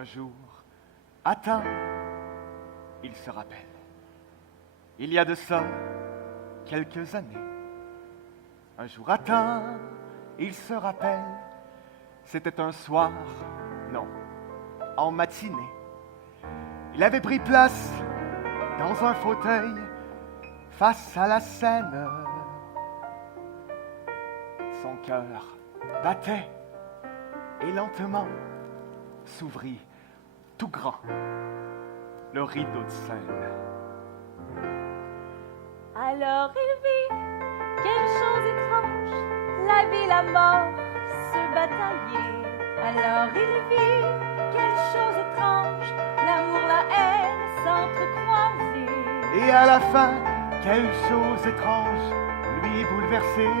Un jour, atteint, il se rappelle. Il y a de ça quelques années. Un jour atteint, il se rappelle. C'était un soir, non, en matinée. Il avait pris place dans un fauteuil face à la Seine. Son cœur battait et lentement s'ouvrit tout grand le rideau de Seine. Alors il vit quelle chose étrange, la vie, la mort se batailler. Alors il vit quelle chose étrange, l'amour, la haine s'entrecroiser. Et à la fin, quelle chose étrange lui bouleversait.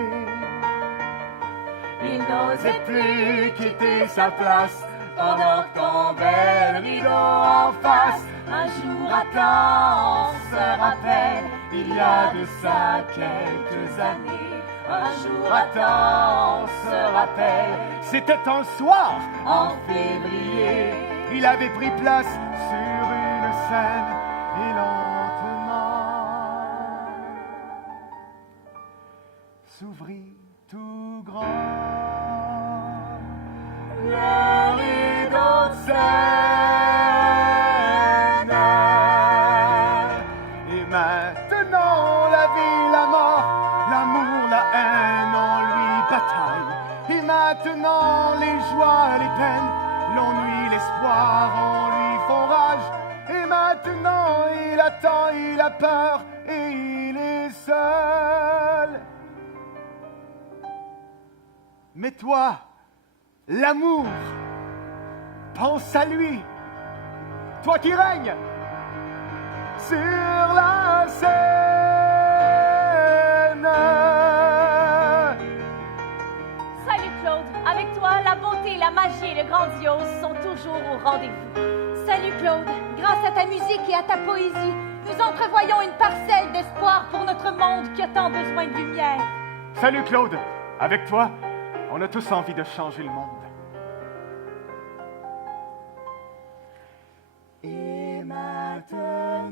Il n'osait plus quitter sa place pendant que tombait le rideau en face. Un jour à temps, on se rappelle, il y a de ça quelques années. Un jour à temps, on se rappelle, c'était un soir en février. Il avait pris place sur une scène et lentement s'ouvrit tout grand le rideau de Seine. Et maintenant la vie, la mort, l'amour, la haine en lui bataille. Et maintenant les joies, les peines, l'ennui, l'espoir en lui font rage. Et maintenant il attend, il a peur et il est seul. Mais toi, l'amour, pense à lui, toi qui règnes sur la scène. Salut Claude, avec toi, la beauté, la magie et le grandiose sont toujours au rendez-vous. Salut Claude, grâce à ta musique et à ta poésie, nous entrevoyons une parcelle d'espoir pour notre monde qui a tant besoin de lumière. Salut Claude, avec toi, on a tous envie de changer le monde. Et maintenant,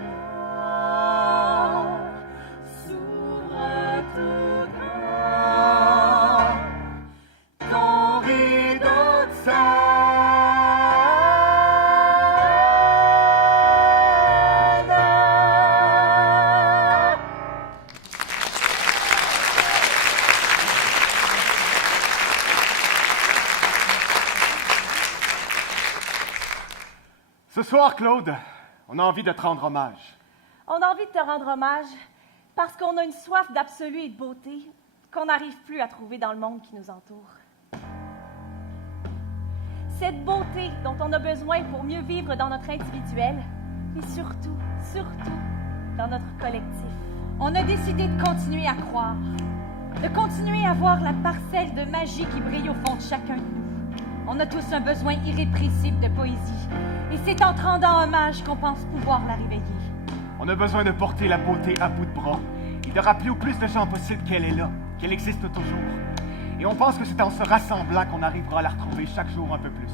s'ouvre tout grand ton rideau de Seine. Ce soir, Claude, on a envie de te rendre hommage. On a envie de te rendre hommage parce qu'on a une soif d'absolu et de beauté qu'on n'arrive plus à trouver dans le monde qui nous entoure. Cette beauté dont on a besoin pour mieux vivre dans notre individuel, mais surtout dans notre collectif. On a décidé de continuer à croire, de continuer à voir la parcelle de magie qui brille au fond de chacun de nous. On a tous un besoin irrépressible de poésie, et c'est en te rendant hommage qu'on pense pouvoir la réveiller. On a besoin de porter la beauté à bout de bras et de rappeler au plus de gens possible qu'elle est là, qu'elle existe toujours. Et on pense que c'est en se rassemblant qu'on arrivera à la retrouver chaque jour un peu plus.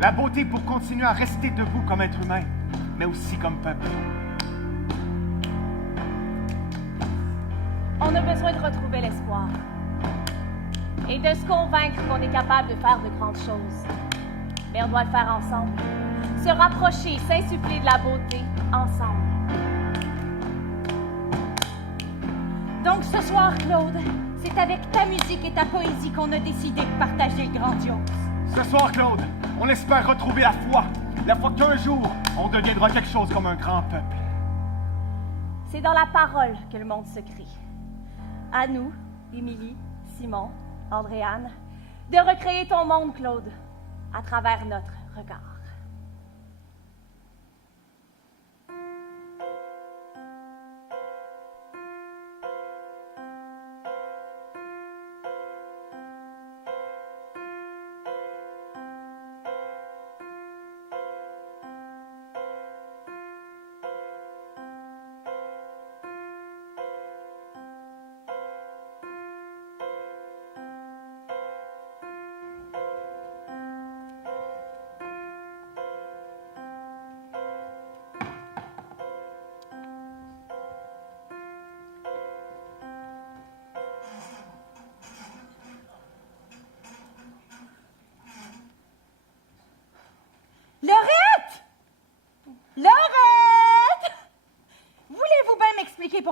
La beauté pour continuer à rester debout comme être humain, mais aussi comme peuple. On a besoin de retrouver l'espoir et de se convaincre qu'on est capable de faire de grandes choses. Mais on doit le faire ensemble. Se rapprocher, s'insuffler de la beauté ensemble. Donc ce soir, Claude, c'est avec ta musique et ta poésie qu'on a décidé de partager le grandiose. Ce soir, Claude, on espère retrouver la foi qu'un jour, on deviendra quelque chose comme un grand peuple. C'est dans la parole que le monde se crée. À nous, Émilie, Simon, Andréane, de recréer ton monde, Claude, à travers notre regard.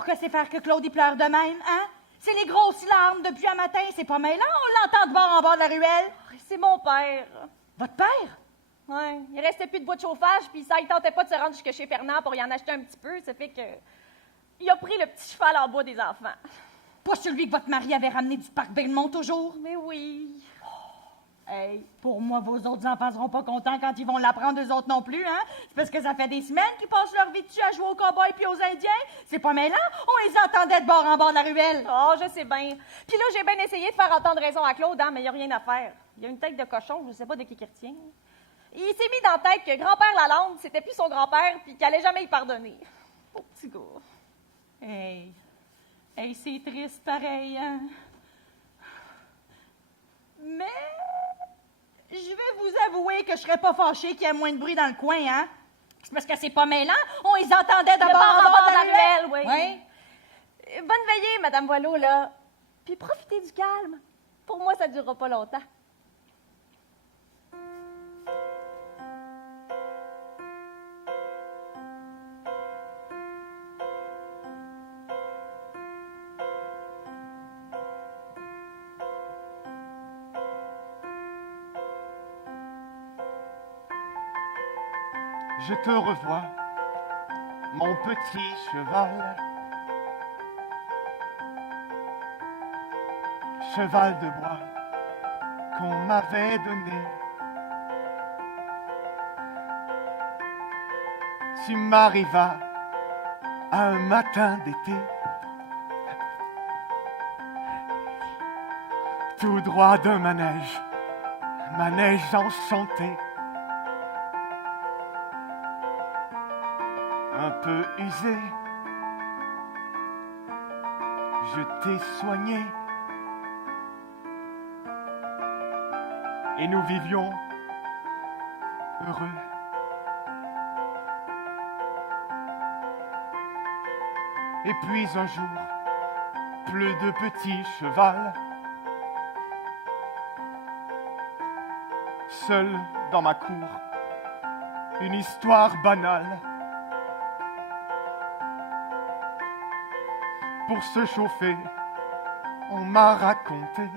que c'est faire que Claude il pleure de même, hein? C'est les grosses larmes depuis un matin, c'est pas mêlant, on l'entend de bord en bord de la ruelle. C'est mon père. Votre père? Ouais, il restait plus de bois de chauffage, puis ça, il tentait pas de se rendre jusque chez Fernand pour y en acheter un petit peu. Ça fait que. Il a pris le petit cheval en bois des enfants. Pas celui que votre mari avait ramené du parc Belmont toujours? Mais oui. Hey, pour moi, vos autres enfants seront pas contents quand ils vont l'apprendre, eux autres non plus, hein? C'est parce que ça fait des semaines qu'ils passent leur vie dessus à jouer aux cow-boys puis aux Indiens. C'est pas mêlant, on les entendait de bord en bord de la ruelle. Oh, je sais bien. Puis là, j'ai bien essayé de faire entendre raison à Claude, hein, mais il n'y a rien à faire. Il y a une tête de cochon, je sais pas de qui il retient. Il s'est mis dans la tête que grand-père Lalande, c'était plus son grand-père, puis qu'il allait jamais y pardonner. Oh, petit gars. Hey, c'est triste pareil, hein? Mais je vais vous avouer que je serais pas fâchée qu'il y ait moins de bruit dans le coin, hein? C'est parce que c'est pas mêlant, on les entendait de bord en bord de la ruelle. Oui. Oui. Bonne veillée, Madame Boileau, là. Puis profitez du calme. Pour moi, ça ne durera pas longtemps. Je te revois, mon petit cheval. Cheval de bois qu'on m'avait donné. Tu m'arrivas un matin d'été, tout droit de manège enchanté. Un peu usé, je t'ai soigné. Et nous vivions heureux. Et puis un jour, plus de petits cheval, seul dans ma cour, une histoire banale. Pour se chauffer, on m'a raconté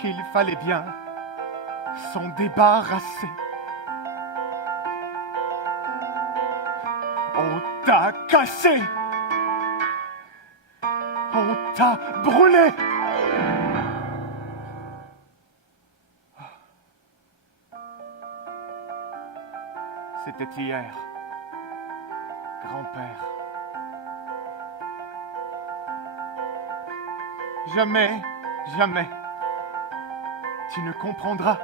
qu'il fallait bien s'en débarrasser. On t'a cassé, on t'a brûlé. C'était hier, grand-père. Jamais, jamais, tu ne comprendras.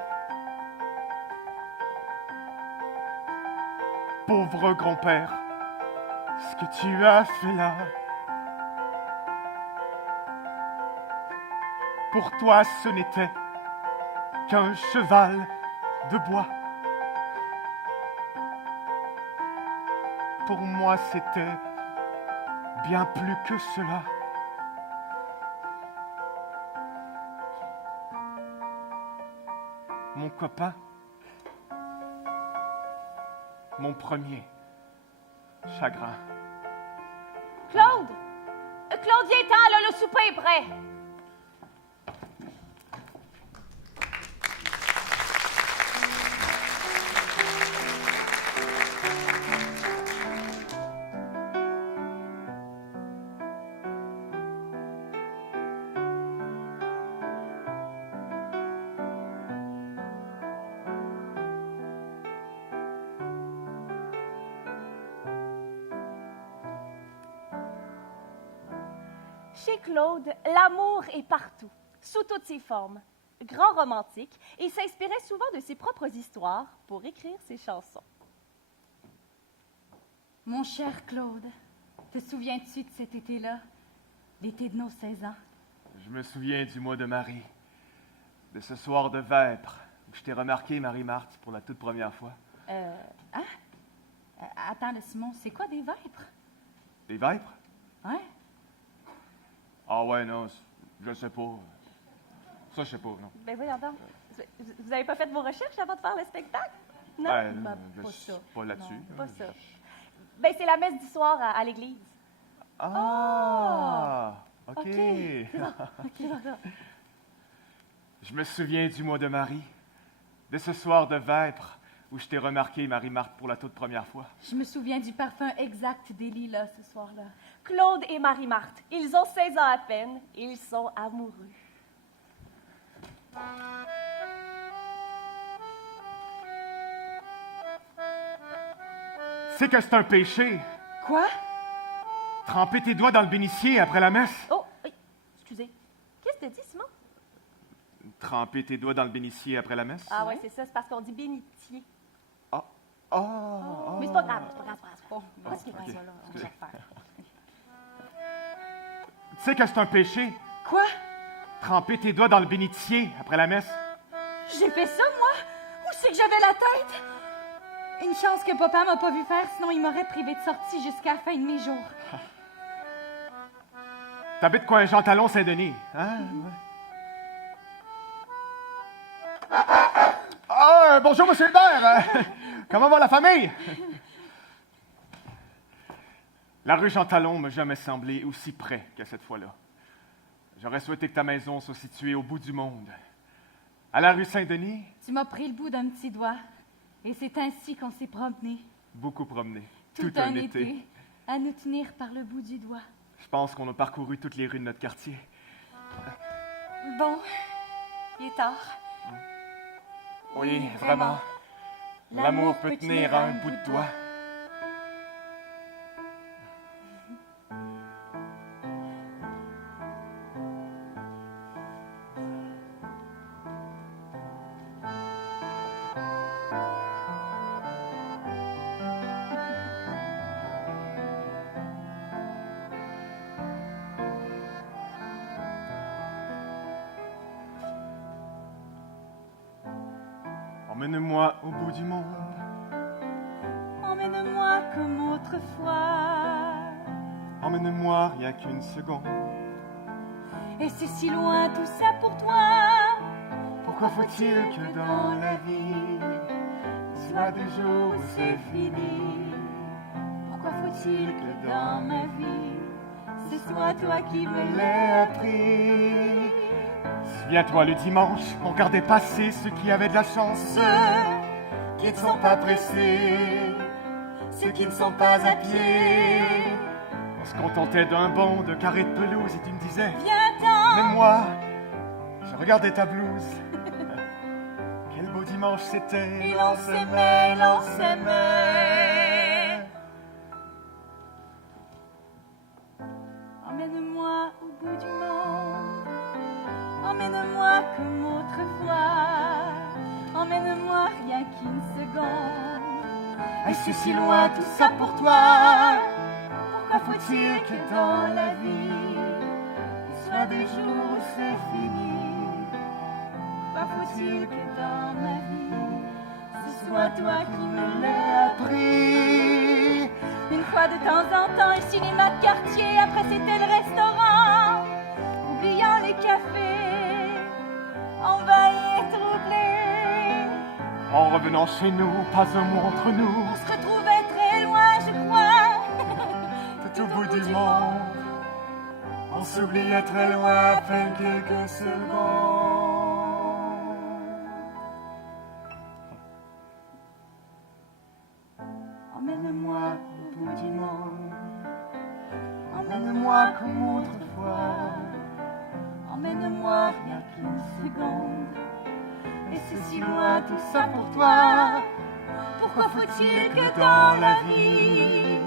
Pauvre grand-père, ce que tu as fait là. Pour toi, ce n'était qu'un cheval de bois. Pour moi, c'était bien plus que cela. Mon copain, mon premier chagrin. Claude! Claude, viens-t'en, là, le souper est prêt. Chez Claude, l'amour est partout, sous toutes ses formes. Grand romantique, et s'inspirait souvent de ses propres histoires pour écrire ses chansons. Mon cher Claude, te souviens-tu de cet été-là? L'été de nos 16 ans? Je me souviens du mois de Marie, de ce soir de vêpres, où je t'ai remarqué, Marie-Marthe, pour la toute première fois. Hein? Attends, le Simon, c'est quoi des vêpres? Des vêpres? Ouais? Ah ouais, non, je sais pas. Ça, je sais pas, non. Ben voyons donc. Vous n'avez pas fait vos recherches avant de faire le spectacle? Non? Ben, je pas suis ça. pas là-dessus. Non, Pas ça. Ben, c'est la messe du soir à l'église. Ah! OK. OK. C'est bon. OK, d'accord. Je me souviens du mois de Marie, de ce soir de vêpres où je t'ai remarqué, Marie-Marthe, pour la toute première fois. Je me souviens du parfum exact des lilas ce soir-là. Claude et Marie-Marthe, ils ont 16 ans à peine et ils sont amoureux. C'est que c'est un péché, Quoi? tremper tes doigts dans le bénitier après la messe. Oh, excusez. Qu'est-ce que tu dis, Simon? Tremper tes doigts dans le bénitier après la messe? Ah ouais, c'est ça, c'est parce qu'on dit bénitier. Ah! Ah! Mais c'est pas grave, c'est pas grave, c'est pas grave. Bon, Qu'est-ce qui c'est est ça, là. On va faire. Tu sais que c'est un péché, Quoi? tremper tes doigts dans le bénitier après la messe. J'ai fait ça, moi? Où c'est que j'avais la tête? Une chance que papa m'a pas vu faire, sinon il m'aurait privé de sortie jusqu'à la fin de mes jours. T'habites coin Jean-Talon, Saint-Denis, hein? Ouais. Ah, bonjour, monsieur le maire! Comment va la famille? La rue Jean-Talon m'a jamais semblé aussi près que cette fois-là. J'aurais souhaité que ta maison soit située au bout du monde. À la rue Saint-Denis, Tu m'as pris le bout d'un petit doigt. Et c'est ainsi qu'on s'est promené. beaucoup promené. Tout un été. À nous tenir par le bout du doigt. Je pense qu'on a parcouru toutes les rues de notre quartier. Bon, il est tard. Oui, vraiment. L'amour peut tenir à un bout de doigt. Emmène-moi au bout du monde. Emmène-moi comme autrefois. Emmène-moi rien qu'une seconde. Et c'est si loin tout ça pour toi. Pourquoi faut-il que dans la vie soit des jours où c'est fini? Pourquoi faut-il que dans ma vie, ce soit toi qui me l'ai appris? Souviens-toi le dimanche, on regardait passer ceux qui avaient de la chance, ceux qui ne sont pas pressés, ceux qui ne sont pas à pied. On se contentait d'un bond, de carré de pelouse et tu me disais, Viens-t'en. mais moi, je regardais ta blouse. Quel beau dimanche c'était, Et l'on s'aimait, l'on s'aimait. Emmène-moi au bout du monde. Emmène-moi comme autrefois. Emmène-moi rien qu'une seconde. Et c'est si loin tout ça pour toi. Pourquoi faut-il que dans la vie, il soit des jours où c'est fini? Pourquoi faut-il que dans ma vie, ce soit toi qui me l'aies Appris. Une fois de temps en temps, un cinéma de quartier, après c'était le restaurant. Oubliant les cafés, envahis et troublés. En revenant chez nous, pas un mot entre nous. On se retrouvait très loin, je crois. Tout au bout du monde, on s'oubliait très loin à peine quelques secondes. Emmène-moi au bout du monde, emmène-moi comme autrefois. Emmène-moi rien qu'une seconde. Et c'est si loin tout ça pour toi. Pourquoi faut-il que dans la vie,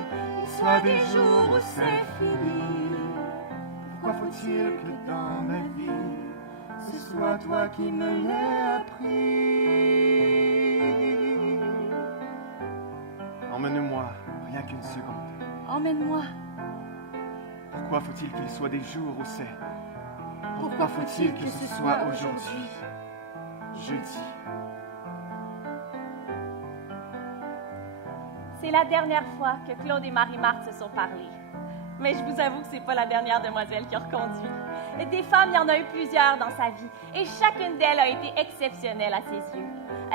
il soit des jours où c'est fini? Pourquoi faut-il que dans ma vie, ce soit toi qui me l'aies appris? Emmène-moi, rien qu'une seconde. Emmène-moi. Pourquoi faut-il qu'il soit des jours où c'est? Pourquoi faut-il que ce soit aujourd'hui? Jeudi. C'est la dernière fois que Claude et Marie-Marthe se sont parlé. Mais je vous avoue que c'est pas la dernière demoiselle qui a reconduit. Des femmes, il y en a eu plusieurs dans sa vie, et chacune d'elles a été exceptionnelle à ses yeux.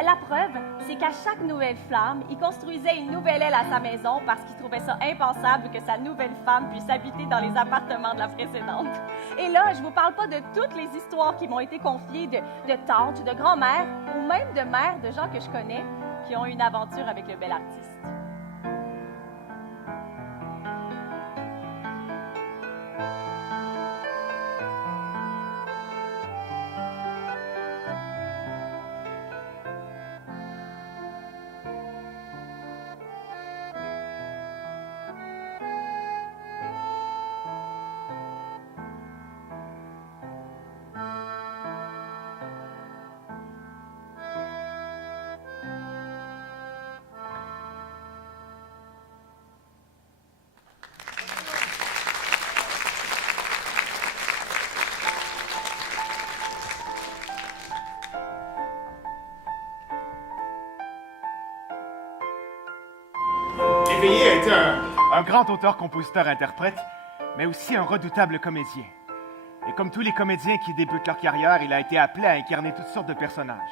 La preuve, c'est qu'à chaque nouvelle flamme, il construisait une nouvelle aile à sa maison parce qu'il trouvait ça impensable que sa nouvelle femme puisse habiter dans les appartements de la précédente. Et là, je vous parle pas de toutes les histoires qui m'ont été confiées de tantes, de grand-mères ou même de mères de gens que je connais qui ont eu une aventure avec le bel artiste. Léveillé a été un grand auteur, compositeur, interprète, mais aussi un redoutable comédien. Et comme tous les comédiens qui débutent leur carrière, il a été appelé à incarner toutes sortes de personnages.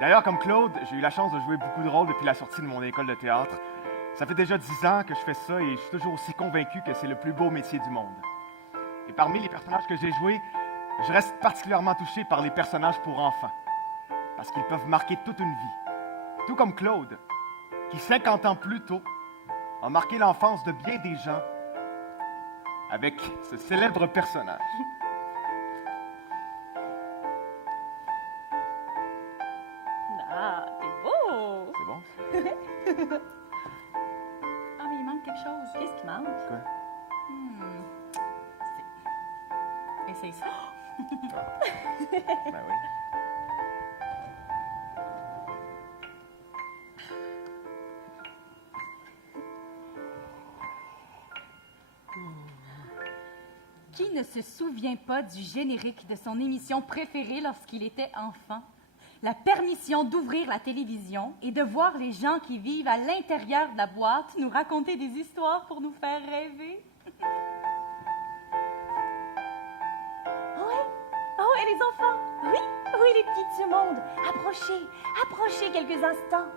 D'ailleurs, comme Claude, j'ai eu la chance de jouer beaucoup de rôles depuis la sortie de mon école de théâtre. Ça fait déjà 10 ans que je fais ça et je suis toujours aussi convaincu que c'est le plus beau métier du monde. Et parmi les personnages que j'ai joués, je reste particulièrement touché par les personnages pour enfants, parce qu'ils peuvent marquer toute une vie. Tout comme Claude, qui 50 ans plus tôt, a marqué l'enfance de bien des gens avec ce célèbre personnage. Ah, c'est beau! C'est bon? Ah, mais il manque quelque chose. Qu'est-ce qui manque? Quoi? Essaye ça. Ben oui. Qui ne se souvient pas du générique de son émission préférée lorsqu'il était enfant? La permission d'ouvrir la télévision et de voir les gens qui vivent à l'intérieur de la boîte nous raconter des histoires pour nous faire rêver. Oh, et les enfants! Oui, oui, les petits du monde! Approchez, approchez quelques instants.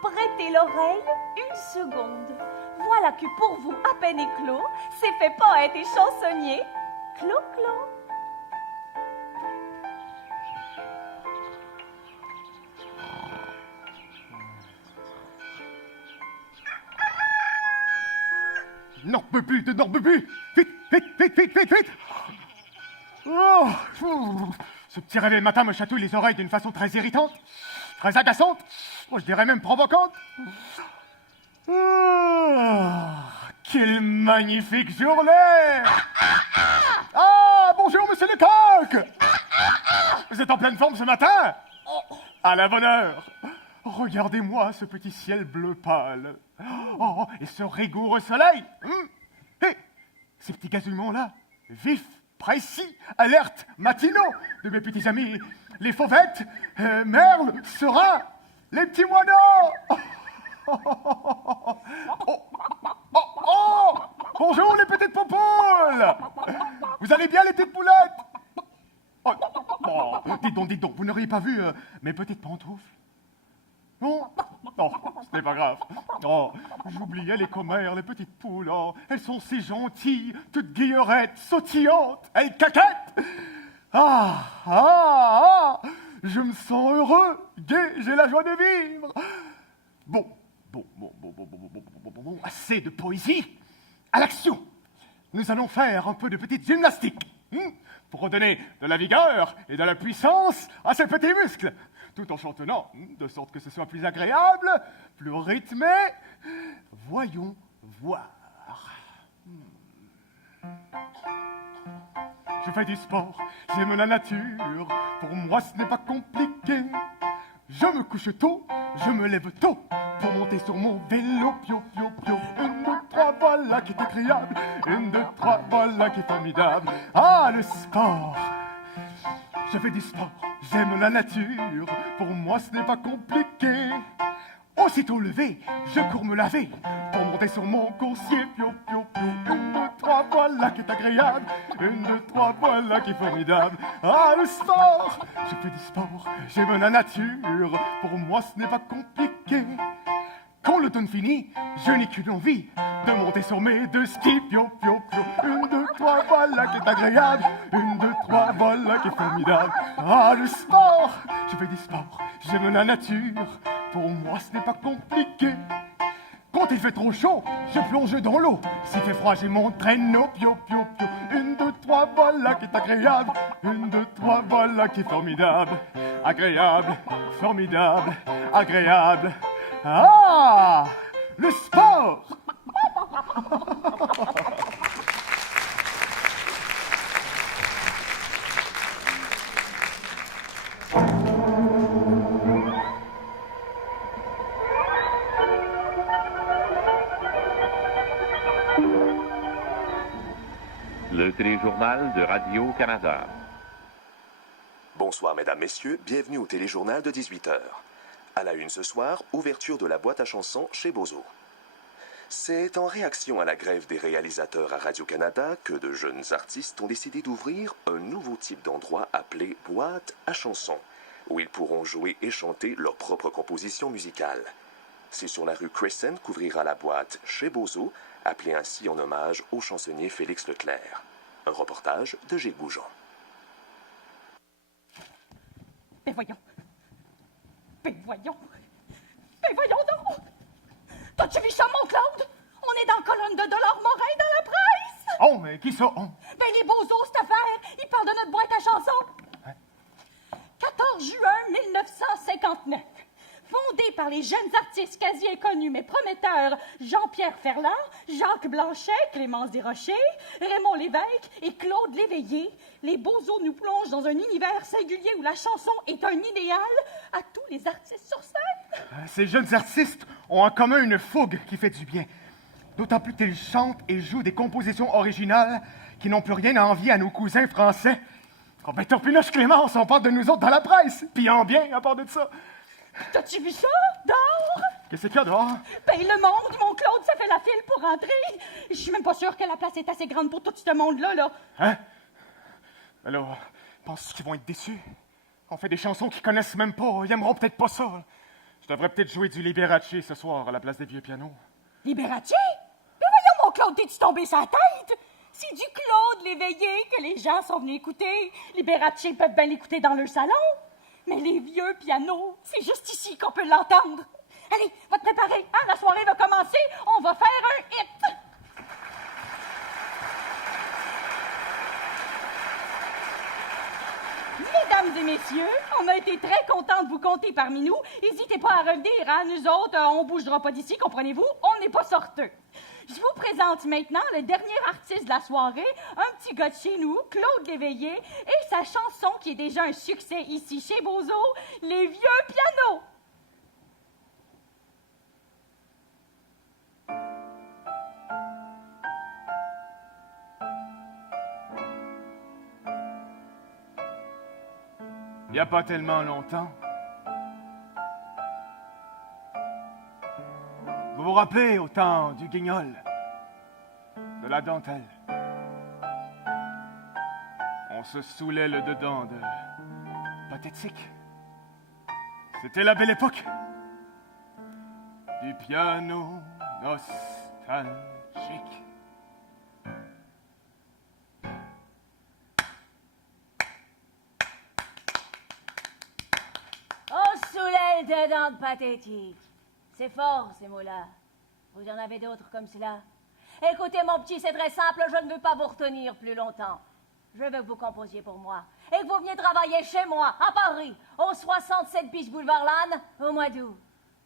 Prêtez l'oreille une seconde. Voilà que pour vous, à peine éclos, c'est fait poète et chansonnier. Clo-clo. N'en peux plus, n'en peux plus! Vite, vite, vite, vite, vite, vite! Oh, ce petit réveil matin me chatouille les oreilles d'une façon très irritante, très agaçante, moi je dirais même provocante. Quelle magnifique journée! Ah, bonjour, monsieur le coq! Vous êtes en pleine forme ce matin? À la bonne heure! Regardez-moi ce petit ciel bleu pâle. Oh, et ce rigoureux soleil! Hé, ces petits gazouillements-là, vifs, précis, alertes, matinaux de mes petits amis, les fauvettes, merles, serins, les petits moineaux! Oh, bonjour les petites poupoules! Vous allez bien les petites poulettes? Oh, dites donc, vous n'auriez pas vu mes petites pantoufles? Non? Non, ce n'est pas grave. Oh, j'oubliais les commères, les petites poules. Oh, elles sont si gentilles, toutes guillerettes, sautillantes, elles caquettent. Je me sens heureux, gai, j'ai la joie de vivre. Bon, assez de poésie. À l'action. Nous allons faire un peu de petite gymnastique. Pour redonner de la vigueur et de la puissance à ces petits muscles, tout en chantonnant, de sorte que ce soit plus agréable, plus rythmé. Voyons voir. Je fais du sport, j'aime la nature, pour moi ce n'est pas compliqué. Je me couche tôt, je me lève tôt, pour monter sur mon vélo, pio, pio, pio. 1, 2, 3, voilà qui est agréable, 1, 2, 3, voilà qui est formidable. Ah, le sport! Je fais du sport, j'aime la nature, pour moi ce n'est pas compliqué. Oh, Aussitôt levé, je cours me laver pour monter sur mon coursier. Pio, pio, pio. 1, 2, 3, voilà qui est agréable. 1, 2, 3, voilà qui est formidable. Ah, le sport! Je fais du sport, j'aime la nature. Pour moi, ce n'est pas compliqué. Quand l'automne finit, je n'ai qu'une envie de monter sur mes deux skis. Pio, pio, pio. 1, 2, 3, voilà qui est agréable. 1, 2, 3, voilà qui est formidable. Ah, le sport! Je fais du sport, j'aime la nature. Pour moi, ce n'est pas compliqué. Quand il fait trop chaud, je plonge dans l'eau. S'il fait froid, j'ai mon traîneau. Pio, pio, pio. 1, 2, 3, voilà qui est agréable. 1, 2, 3, voilà qui est formidable. Agréable, formidable, agréable. Ah! Le sport! Le téléjournal de Radio-Canada. Bonsoir mesdames, messieurs, bienvenue au téléjournal de 18h. À la une ce soir, ouverture de la boîte à chansons chez Bozo. C'est en réaction à la grève des réalisateurs à Radio-Canada que de jeunes artistes ont décidé d'ouvrir un nouveau type d'endroit appelé boîte à chansons, où ils pourront jouer et chanter leurs propres compositions musicales. C'est sur la rue Crescent qu'ouvrira la boîte chez Bozo, appelée ainsi en hommage au chansonnier Félix Leclerc. Un reportage de Gilles Goujon. Mais voyons. Mais voyons donc. T'as-tu vu ça, mon Claude? On est dans la colonne de Dolores Morin dans la presse. Oh, mais qui ça? Oh. Ben, les bozos, cette affaire, ils parlent de notre boîte à chansons. 14 juin 1959. Fondée par les jeunes artistes quasi inconnus mais prometteurs Jean-Pierre Ferland, Jacques Blanchet, Clémence Desrochers, Raymond Lévesque et Claude Léveillé, les bozos nous plongent dans un univers singulier où la chanson est un idéal à tous les artistes sur scène. Ces jeunes artistes ont en commun une fougue qui fait du bien. D'autant plus qu'ils chantent et jouent des compositions originales qui n'ont plus rien à envier à nos cousins français. Oh ben, Torpinoche Clémence, on parle de nous autres dans la presse, puis en bien à part de ça. T'as-tu vu ça, dehors? Qu'est-ce qu'il y a dehors? Ben, le monde, mon Claude, ça fait la file pour rentrer. Je suis même pas sûre que la place est assez grande pour tout ce monde-là, là. Hein? Alors, penses-tu qu'ils vont être déçus? On fait des chansons qu'ils connaissent même pas. Ils aimeront peut-être pas ça. Je devrais peut-être jouer du Liberace ce soir à la place des vieux pianos. Liberace? Ben voyons, mon Claude, t'es-tu tombé sa tête? C'est du Claude Léveillé que les gens sont venus écouter. Liberace peuvent bien l'écouter dans leur salon. Mais les vieux pianos, c'est juste ici qu'on peut l'entendre. Allez, va te préparer, hein? La soirée va commencer. On va faire un hit. Mesdames et messieurs, on a été très contents de vous compter parmi nous. N'hésitez pas à revenir, hein? Nous autres, on bougera pas d'ici, comprenez-vous? On n'est pas sorteux. Je vous présente maintenant le dernier artiste de la soirée, un petit gars de chez nous, Claude Léveillé, et sa chanson qui est déjà un succès ici chez Bozo, Les vieux pianos. Il n'y a pas tellement longtemps. Vous vous rappelez au temps du guignol, de la dentelle. On se saoulait le dedans de pathétique. C'était la belle époque du piano nostalgique. On saoulait le dedans de pathétique. C'est fort, ces mots-là. Vous en avez d'autres comme cela? Écoutez, mon petit, c'est très simple. Je ne veux pas vous retenir plus longtemps. Je veux que vous composiez pour moi. Et que vous veniez travailler chez moi, à Paris, au 67 Biche Boulevard Lannes, au mois d'août.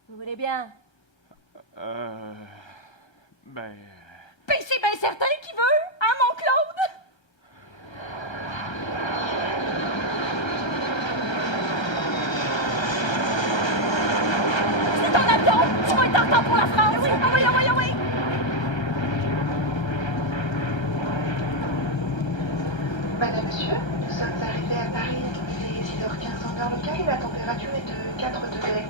Vous voulez bien? Ben, c'est bien certain qu'il veut, hein, mon Claude? C'est ton avion! Tu vas être en retard pour la France! Oui, ah oui, ah oui, ah oui! Madame, monsieur, nous sommes arrivés à Paris. Il est 6h15 en heure locale et la température est de 4 degrés.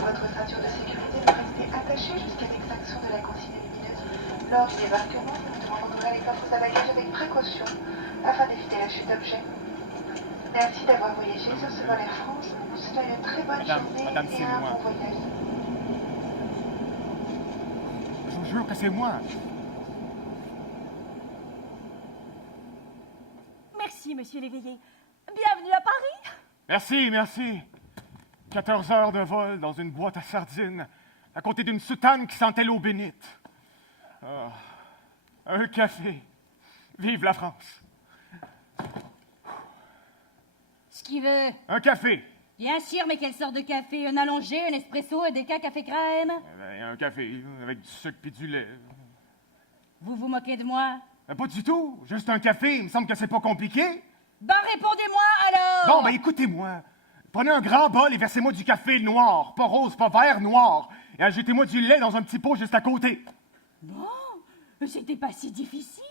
Votre ceinture de sécurité doit rester attachée jusqu'à l'extinction de la consigne lumineuse. Lors du débarquement, nous demanderons les coffres à bagages avec précaution afin d'éviter la chute d'objets. Merci d'avoir voyagé sur ce vol Air France. Nous vous souhaitons une très bonne journée madame, et c'est un moi. bon voyage. Je vous jure que c'est moi. Merci, monsieur l'éveillé. Bienvenue à Paris. Merci, merci. 14 heures de vol dans une boîte à sardines, à côté d'une soutane qui sentait l'eau bénite. Ah, un café. Vive la France. Ce qu'il veut. Un café. Bien sûr, mais quelle sorte de café? Un allongé, un espresso, un déca, café crème? Eh ben, un café avec du sucre puis du lait. Vous vous moquez de moi? Pas du tout. Juste un café. Il me semble que c'est pas compliqué. Ben, répondez-moi, alors! Bon, ben écoutez-moi. Prenez un grand bol et versez-moi du café noir. Pas rose, pas vert, noir. Et ajoutez-moi du lait dans un petit pot juste à côté. Bon, c'était pas si difficile.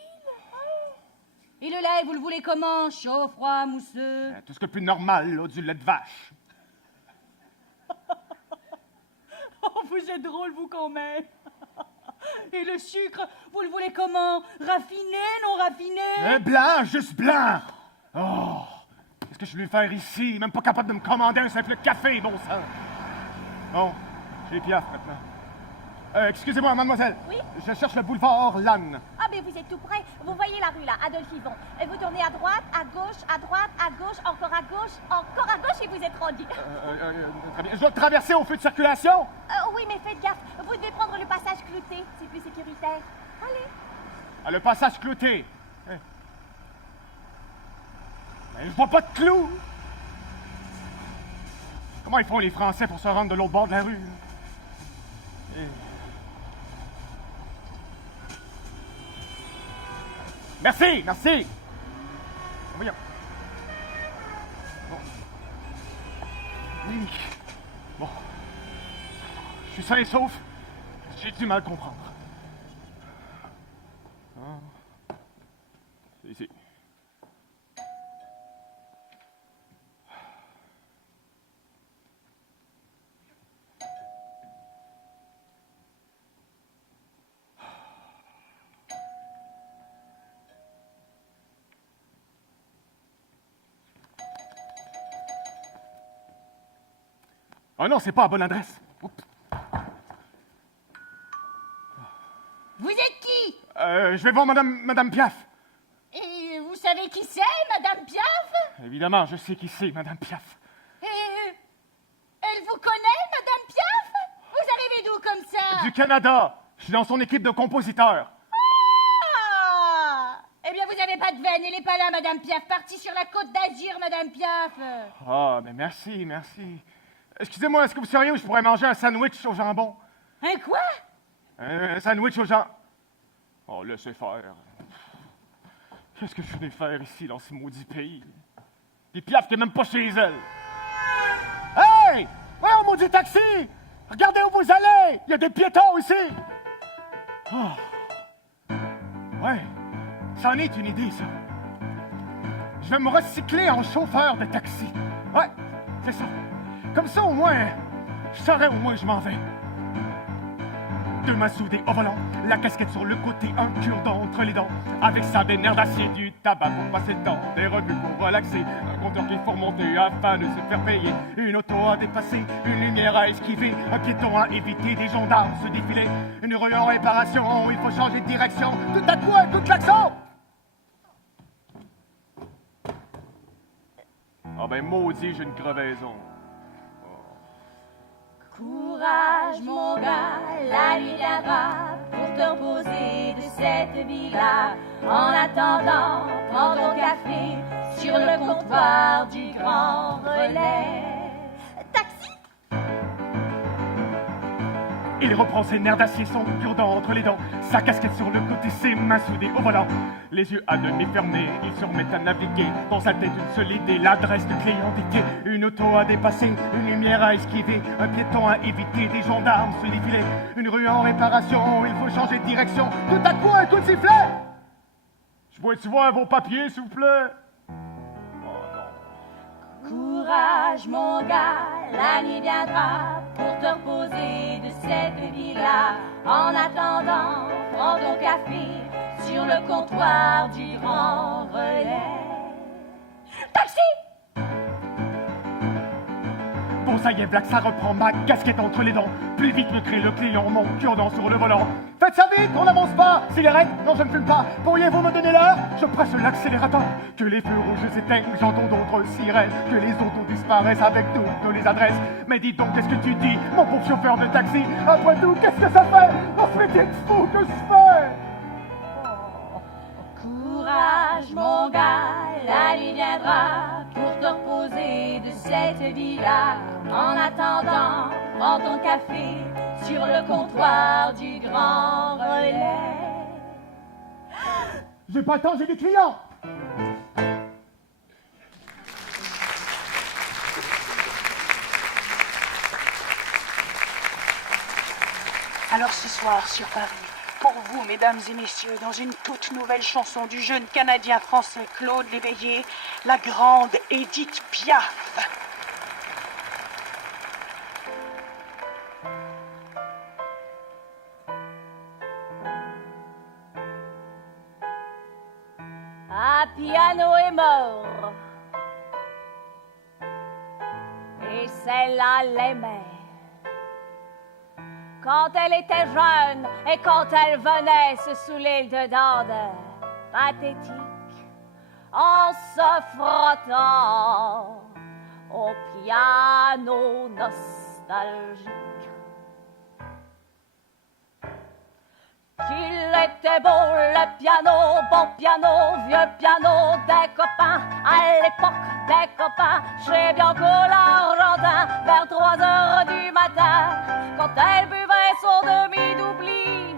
Et le lait, vous le voulez comment? Chaud, froid, mousseux? Tout ce que plus normal, là, du lait de vache. Oh, vous êtes drôle, vous, quand même. Et le sucre, vous le voulez comment? Raffiné, non raffiné? Blanc, juste blanc. Oh, qu'est-ce que je vais faire ici? Même pas capable de me commander un simple café, bon sang. Bon, j'ai Piaf maintenant. Excusez-moi, mademoiselle. Oui? Je cherche le boulevard Lannes. Ah, mais vous êtes tout près. Vous voyez la rue, là, Adolphe Yvon. Et vous tournez à droite, à gauche, à droite, à gauche, encore à gauche, et vous êtes rendu. Très bien. Je dois traverser au feu de circulation? Oui, mais faites gaffe. Vous devez prendre le passage clouté. C'est plus sécuritaire. Allez. Ah, le passage clouté. Mais je vois pas de clous. Comment ils font les Français pour se rendre de l'autre bord de la rue? Merci, merci. Voyons. Bon. Oui. Bon. Je suis sain et sauf. J'ai du mal à comprendre. C'est ici. Oh non, c'est pas la bonne adresse. Oups. Vous êtes qui? Je vais voir Madame Piaf. Et vous savez qui c'est, Madame Piaf? Évidemment, je sais qui c'est, Madame Piaf. Et elle vous connaît, Madame Piaf? Vous arrivez d'où comme ça? Du Canada. Je suis dans son équipe de compositeurs. Ah! Eh bien, vous n'avez pas de veine, elle n'est pas là, Madame Piaf. Partie sur la côte d'Azur, Madame Piaf. Ah, mais merci, merci. Excusez-moi, est-ce que vous seriez où je pourrais manger un sandwich au jambon? Un quoi? Un sandwich au jambon. Oh, laissez faire. Qu'est-ce que je venais faire ici, dans ce maudit pays? Puis Piaf qui est même pas chez elle. Hey! Ouais, un maudit taxi! Regardez où vous allez! Il y a des piétons ici! Oh. Ouais, c'en est une idée, ça. Je vais me recycler en chauffeur de taxi. Ouais, c'est ça. Comme ça, au moins, je saurais où moi je m'en vais. 2 mains soudées au volant, la casquette sur le côté, un cure-dent entre les dents. Avec ça, des nerfs d'acier, du tabac pour passer le temps, des revues pour relaxer, un compteur qu'il faut remonter afin de se faire payer. Une auto à dépasser, une lumière à esquiver, un piéton à éviter, des gendarmes se défiler. Une rue en réparation, il faut changer de direction. Tout à coup, un coup de klaxon! Ah ben maudit, j'ai une crevaison. Courage, mon gars, la nuit viendra pour te reposer de cette vie-là. En attendant, prends ton café sur le comptoir du Grand Relais. Taxi? Il reprend ses nerfs d'acier, son cure-dent entre les dents, sa casquette sur le côté, ses mains soudées au volant. Les yeux à demi fermés, il se remet à naviguer. Dans sa tête une seule idée, l'adresse du client indiqué. Une auto à dépasser, une lumière à esquiver, un piéton à éviter, des gendarmes se défiler. Une rue en réparation, il faut changer de direction. Tout à coup, un coup de sifflet! Je pourrais-tu voir vos papiers, s'il vous plaît? Oh non. Courage, mon gars, la nuit viendra pour te reposer de cette vie-là. En attendant, prends ton café sur le comptoir du Grand Relais. Taxi! Bon, ça y est, Black, ça reprend, ma casquette entre les dents. Plus vite me crie le client, mon cure-dent sur le volant. Faites ça vite, on n'avance pas. Cigarette? Non, je ne fume pas. Pourriez-vous me donner l'heure? Je presse l'accélérateur. Que les feux rouges s'éteignent, j'entends d'autres sirènes. Que les autos disparaissent avec toutes les adresses. Mais dis donc, qu'est-ce que tu dis, mon pauvre chauffeur de taxi? Après tout, qu'est-ce que ça fait dans ce métier de fou que je fais? Courage, mon gars, la nuit viendra pour te reposer de cette vie-là. En attendant, prends ton café sur le comptoir du Grand Relais. J'ai pas le temps, j'ai des clients. Alors ce soir sur Paris, pour vous, mesdames et messieurs, dans une toute nouvelle chanson du jeune Canadien-Français Claude Léveillé, la grande Édith Piaf. Ah, piano est mort. Et celle-là l'aimait. Quand elle était jeune et quand elle venait se saouler dedans de pathétique, en se frottant au piano nostalgique. Qu'il était beau le piano, bon piano, vieux piano des copains, à l'époque des copains, chez Bianco l'Argentin, vers 3 heures du matin, quand elle buvait son demi-doubli.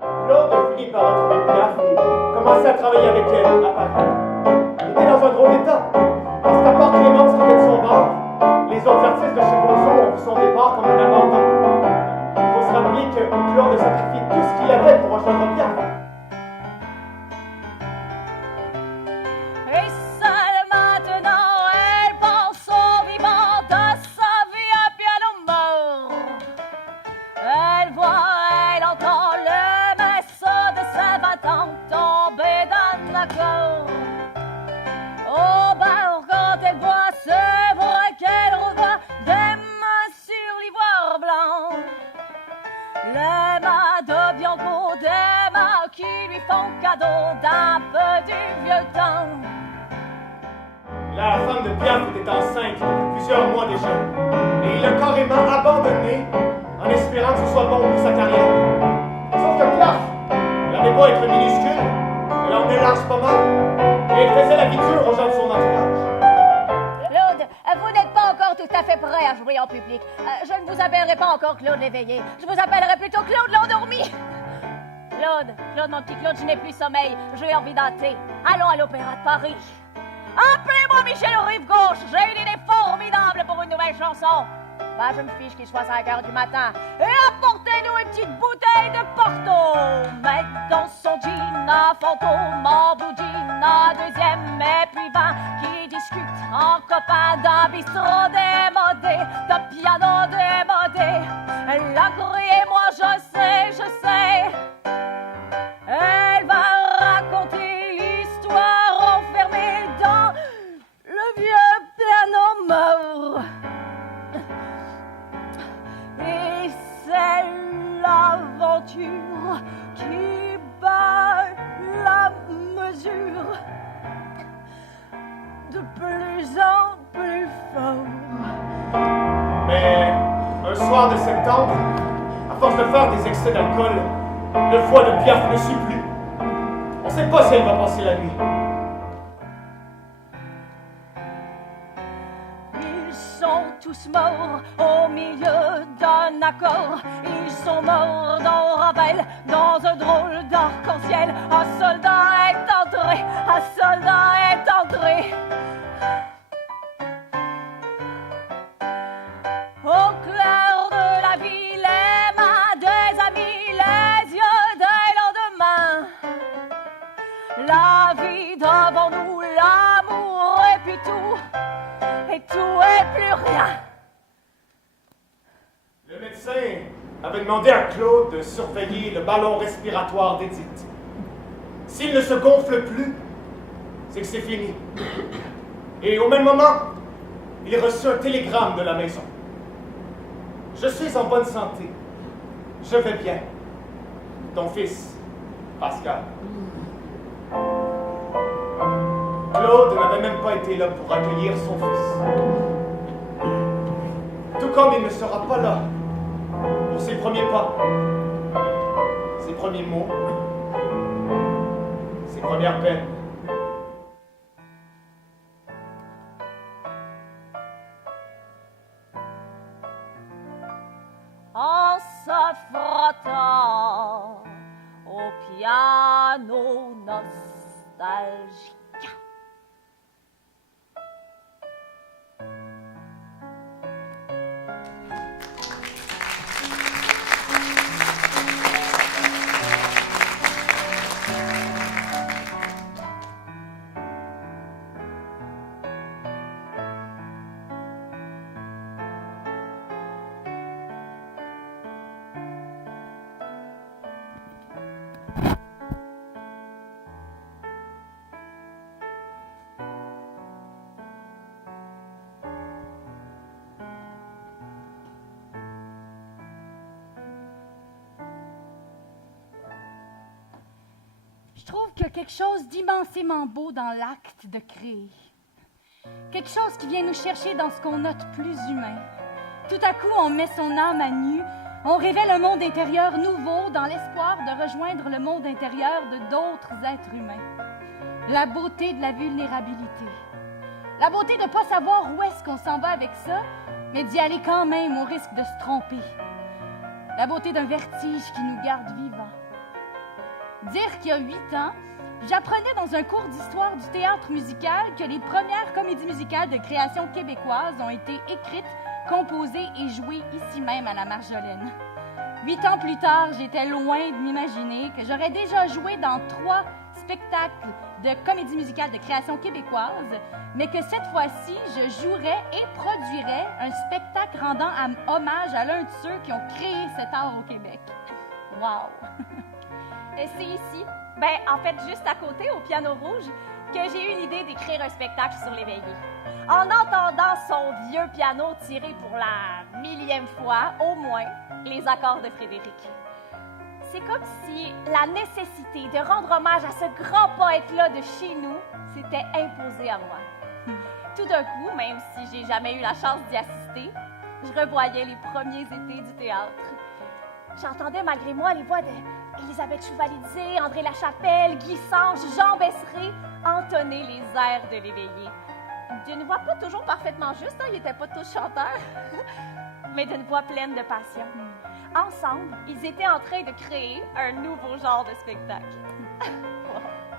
Claude Philippe a retrouvé Piaf et commencé à travailler avec elle à Paris. Il était dans un drôle d'état, parce qu'à part Clémence qui était de son bord, les autres artistes de chez Bozo ont vu son départ comme un abandon. Il faut se rappeler que Claude a sacrifié tout ce qu'il avait pour rejoindre Piaf. Et seule maintenant, elle pense au vivant de sa vie à piano mort. Elle voit, elle entend le messe de ses 20 ans tomber d'un accord. Au bar, quand elle voit, c'est vrai qu'elle revoit des mains sur l'ivoire blanc. Les mains de Bianco, des mains qui lui font cadeau d'un peu du vieux temps. La femme de Piaf était enceinte depuis plusieurs mois déjà, et il l'a carrément abandonné en espérant que ce soit bon pour sa carrière. Sauf que Piaf, elle avait beau être minuscule, elle en délarge pas mal, et elle faisait la vie dure aux gens de son entourage. Claude, vous n'êtes pas encore tout à fait prêt à jouer en public. Je ne vous appellerai pas encore Claude l'éveillé. Je vous appellerai plutôt Claude l'endormi. Claude, mon petit Claude, je n'ai plus sommeil. J'ai envie d'un thé. Allons à l'Opéra de Paris. Appelez-moi Michel Rive-Gauche. J'ai une idée formidable pour une nouvelle chanson. Bah, je me fiche qu'il soit 5 heures du matin. Et apportez-nous une petite bouteille de Porto. Mettre dans son jean un fantôme en blue jean, un deuxième et puis 20 qui discutent en copain d'un bistrot démodé, de piano démodé. La grille, moi je sais. Elle va raconter l'histoire enfermée dans le vieux piano mort. Et c'est l'aventure qui bat la mesure de plus en plus fort. Mais un soir de septembre, à force de faire des excès d'alcool, le foie de Piaf ne suit plus. On ne sait pas si elle va passer la nuit. Ils sont tous morts au milieu d'un accord. Ils sont morts dans Ravel, dans un drôle d'arc-en-ciel. Un soldat est entré. Au clair de la vie, les mains des amis, les yeux des lendemains. La vie devant nous, l'amour et puis tout. plus rien. Le médecin avait demandé à Claude de surveiller le ballon respiratoire d'Edith. S'il ne se gonfle plus, c'est que c'est fini. Et au même moment, il reçut un télégramme de la maison. Je suis en bonne santé. Je vais bien. Ton fils, Pascal. Claude n'avait même pas été là pour accueillir son fils. Tout comme il ne sera pas là pour ses premiers pas, ses premiers mots, ses premières peines. En se frottant au piano nostalgique. Je trouve qu'il y a quelque chose d'immensément beau dans l'acte de créer. Quelque chose qui vient nous chercher dans ce qu'on a de plus humain. Tout à coup, on met son âme à nu, on révèle un monde intérieur nouveau dans l'espoir de rejoindre le monde intérieur de d'autres êtres humains. La beauté de la vulnérabilité. La beauté de ne pas savoir où est-ce qu'on s'en va avec ça, mais d'y aller quand même au risque de se tromper. La beauté d'un vertige qui nous garde vivants. Dire qu'il y a 8 ans, j'apprenais dans un cours d'histoire du théâtre musical que les premières comédies musicales de création québécoise ont été écrites, composées et jouées ici même à la Marjolaine. 8 ans plus tard, j'étais loin de m'imaginer que j'aurais déjà joué dans 3 spectacles de comédie musicale de création québécoise, mais que cette fois-ci, je jouerais et produirais un spectacle rendant hommage à l'un de ceux qui ont créé cet art au Québec. Wow! C'est ici, en fait, juste à côté, au piano rouge, que j'ai eu l'idée d'écrire un spectacle sur l'éveillé. En entendant son vieux piano tirer pour la 1000e fois, au moins, les accords de Frédéric. C'est comme si la nécessité de rendre hommage à ce grand poète-là de chez nous s'était imposée à moi. Tout d'un coup, même si j'ai jamais eu la chance d'y assister, je revoyais les premiers étés du théâtre. J'entendais malgré moi les voix d'Élisabeth Chevalier, André Lachapelle, Guy Sange, Jean Besseré entonner les airs de l'éveillé. D'une voix pas toujours parfaitement juste, ils n'étaient pas tous chanteurs, mais d'une voix pleine de passion. Ensemble, ils étaient en train de créer un nouveau genre de spectacle.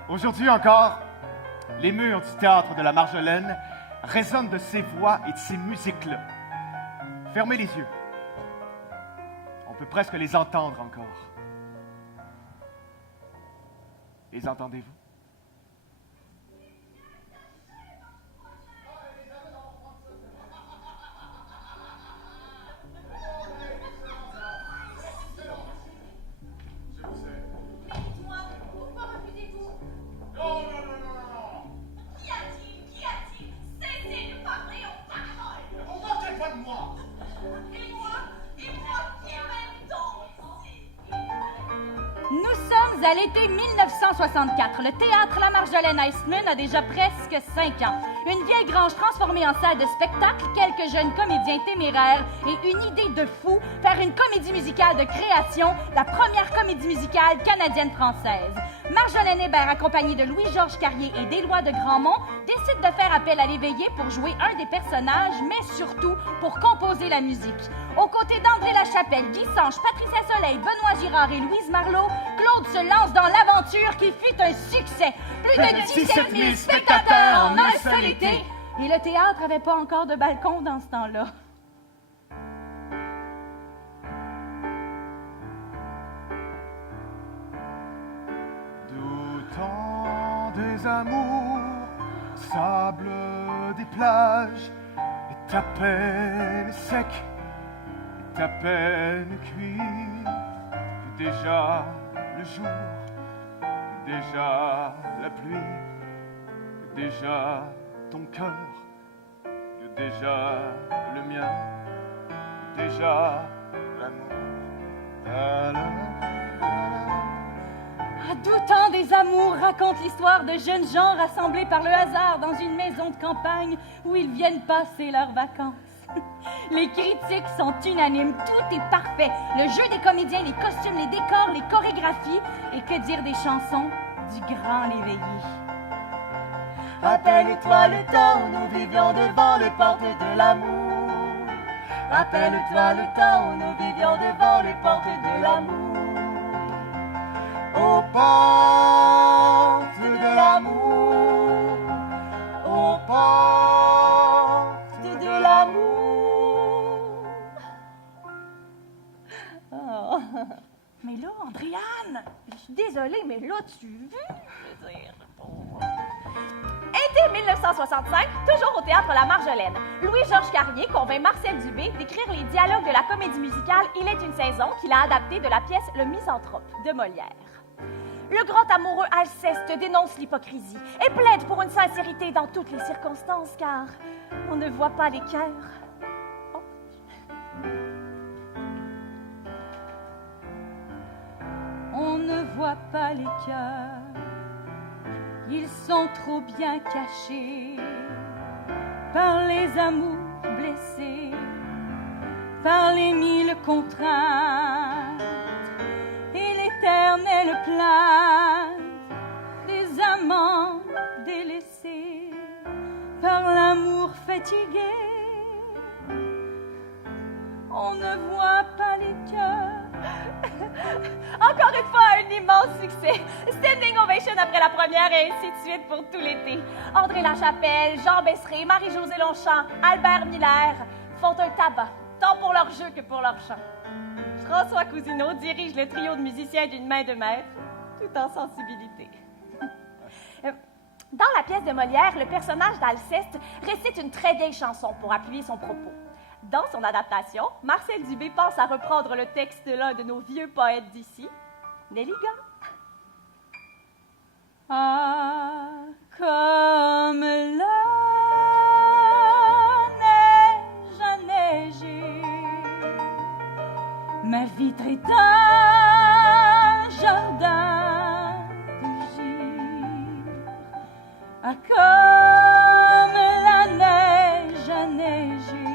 Aujourd'hui encore, les murs du théâtre de la Marjolaine résonnent de ces voix et de ces musiques-là. Fermez les yeux. On peut presque les entendre encore. Les entendez-vous? À l'été 1964, le théâtre La Marjolaine à Eastman a déjà presque 5 ans. Une vieille grange transformée en salle de spectacle, quelques jeunes comédiens téméraires et une idée de fou, faire une comédie musicale de création, la première comédie musicale canadienne-française. Marjolaine Hébert, accompagnée de Louis-Georges Carrier et d'Éloi de Grandmont, décide de faire appel à l'éveillé pour jouer un des personnages, mais surtout pour composer la musique. Aux côtés d'André Lachapelle, Guy Sange, Patricia Soleil, Benoît Girard et Louise Marleau, Claude se lance dans l'aventure qui fut un succès. Plus de 17 000 spectateurs en un seul été. Et le théâtre n'avait pas encore de balcon dans ce temps-là. Du temps des amours, sable des plages, et ta peine sec, ta peine cuite, que déjà le jour, que déjà la pluie, que déjà ton cœur, que déjà le mien, que déjà l'amour. À tout temps des amours racontent l'histoire de jeunes gens rassemblés par le hasard dans une maison de campagne où ils viennent passer leurs vacances. Les critiques sont unanimes, tout est parfait. Le jeu des comédiens, les costumes, les décors, les chorégraphies et que dire des chansons du grand Léveillé. Rappelle-toi le temps où nous vivions devant les portes de l'amour. Rappelle-toi le temps où nous vivions devant les portes de l'amour. Aux portes de l'amour, aux portes de l'amour. Oh. Mais là, Andréane, Je suis désolée, mais là, tu veux, je veux dire... Été 1965, toujours au Théâtre La Marjolaine. Louis-Georges Carrier convainc Marcel Dubé d'écrire les dialogues de la comédie musicale Il est une saison qu'il a adapté de la pièce Le Misanthrope de Molière. Le grand amoureux Alceste dénonce l'hypocrisie et plaide pour une sincérité dans toutes les circonstances, car on ne voit pas les cœurs. Oh. On ne voit pas les cœurs, ils sont trop bien cachés par les amours blessés, par les mille contraintes et l'éternelle plainte des amants délaissés par l'amour fatigué. On ne voit pas les cœurs. Encore une fois, un immense succès. Standing ovation après la première et ainsi de suite pour tout l'été. André Lachapelle, Jean Besseret, Marie-Josée Longchamp, Albert Miller font un tabac, tant pour leur jeu que pour leur chant. François Cousineau dirige le trio de musiciens d'une main de maître, tout en sensibilité. Dans la pièce de Molière, le personnage d'Alceste récite une très vieille chanson pour appuyer son propos. Dans son adaptation, Marcel Dubé pense à reprendre le texte de l'un de nos vieux poètes d'ici, Néligan. Ah, comme la neige a neigé, ma vitre est un jardin de givre. Ah, comme la neige a neigé,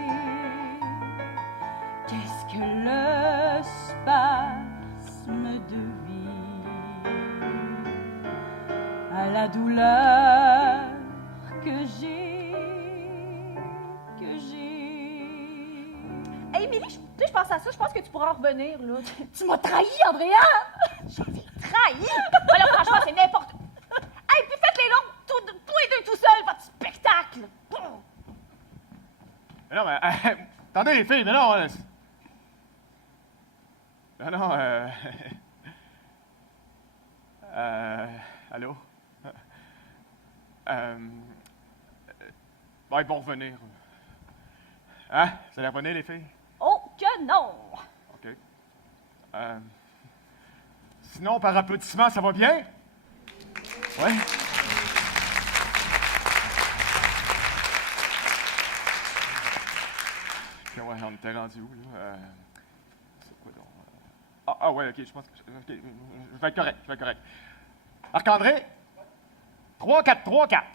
qu'est-ce que le spasme de vie à la douleur que j'ai. Hey, Émilie, je pense à ça, je pense que tu pourras en revenir, là. tu m'as trahi, Andréane! J'ai trahi? Voilà, franchement, c'est n'importe... Hey, puis faites-les longs, tous les deux tout seuls, votre spectacle! Mais non, mais... attendez, les filles, mais non... non, allô? Bon, ils vont revenir. Hein? Vous allez revenir, les filles? Oh, que non! OK. Sinon, par applaudissement, ça va bien? Oui? OK, ouais, on était rendu où, là? C'est quoi donc? Ah, ouais, OK, je pense que... OK, je vais être correct, Marc-André? 3, 4, 3, 4.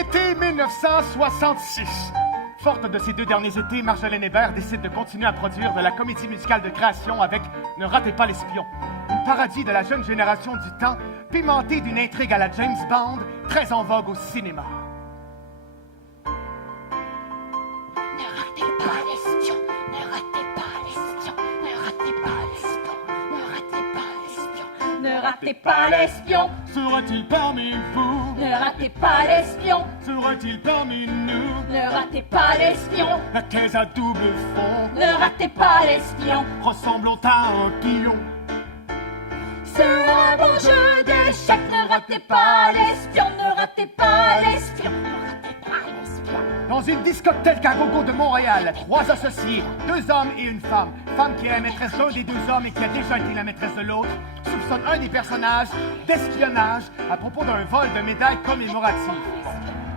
Été 1966. Forte de ces deux derniers étés, Marjolaine Hébert décide de continuer à produire de la comédie musicale de création avec Ne ratez pas l'espion, une parodie de la jeune génération du temps, pimentée d'une intrigue à la James Bond, très en vogue au cinéma. Ne ratez pas l'espion, ne ratez pas l'espion, ne ratez pas l'espion, ne ratez pas l'espion, Ne ratez pas l'espion, Sera-t-il parmi vous? ne ratez pas l'espion, Sera-t-il parmi nous? ne ratez pas l'espion, La caisse à double fond, ne ratez pas l'espion. ressemblant à un pion. Sur un bon jeu d'échecs, ne ratez pas l'espion, ne ratez pas l'espion, ne ratez Dans une discothèque à gogo de Montréal, 3 associés, 2 hommes et une femme. Femme qui est la maîtresse d'un des 2 hommes et qui a déjà été la maîtresse de l'autre, soupçonne un des personnages d'espionnage à propos d'un vol de médailles commémoratives.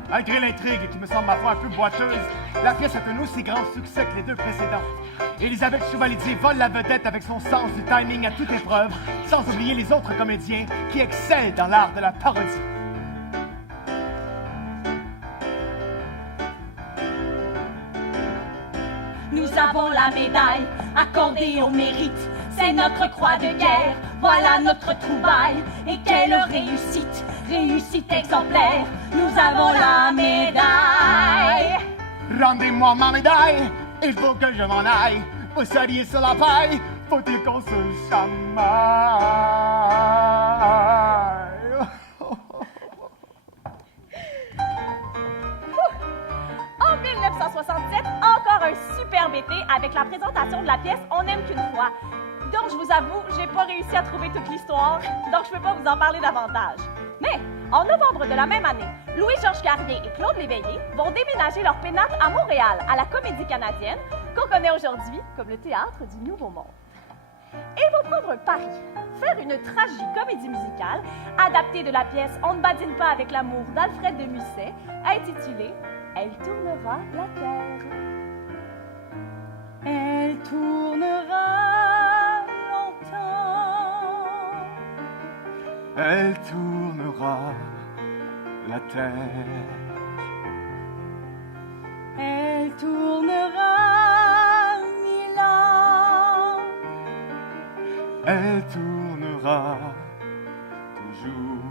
Malgré l'intrigue qui me semble ma foi un peu boiteuse, la pièce a un aussi grand succès que les 2 précédentes. Élisabeth Chevalier vole la vedette avec son sens du timing à toute épreuve, sans oublier les autres comédiens qui excellent dans l'art de la parodie. Nous avons la médaille accordée au mérite. C'est notre croix de guerre, voilà notre trouvaille. Et quelle réussite, réussite exemplaire. Nous avons la médaille. Rendez-moi ma médaille, il faut que je m'en aille. Vous seriez sur la paille, faut-il qu'on se chamaille. En 1967, encore un superbe été avec la présentation de la pièce On n'aime qu'une fois. Donc, je vous avoue, j'ai pas réussi à trouver toute l'histoire, donc je peux pas vous en parler davantage. Mais, en novembre de la même année, Louis-Georges Carrier et Claude Léveillé vont déménager leur pénate à Montréal, à la Comédie Canadienne, qu'on connaît aujourd'hui comme le Théâtre du Nouveau Monde. Ils vont prendre un pari, faire une tragi-comédie musicale adaptée de la pièce On ne badine pas avec l'amour d'Alfred de Musset, intitulée Elle tournera la terre. Elle tournera longtemps. Elle tournera la terre. Elle tournera 1000 ans. Elle tournera toujours.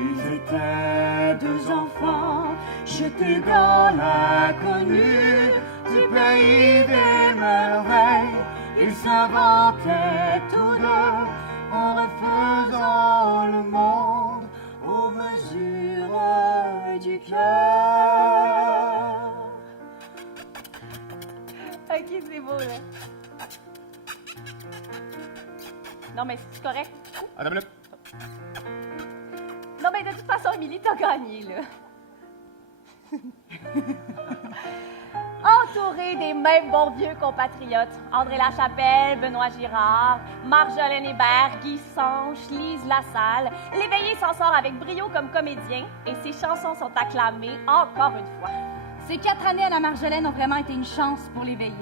Ils étaient 2 enfants jetés dans l'inconnu du pays des merveilles. Ils s'inventaient tous 2 en refaisant le monde aux mesures du cœur. Ok, c'est beau, là. Non, mais c'est correct. Madame le... Non, mais de toute façon, Émilie, t'as gagné, là. Entouré des mêmes bons vieux compatriotes, André Lachapelle, Benoît Girard, Marjolaine Hébert, Guy Sanche, Lise Lassalle, Léveillé s'en sort avec brio comme comédien et ses chansons sont acclamées encore une fois. Ces 4 années à la Marjolaine ont vraiment été une chance pour Léveillé.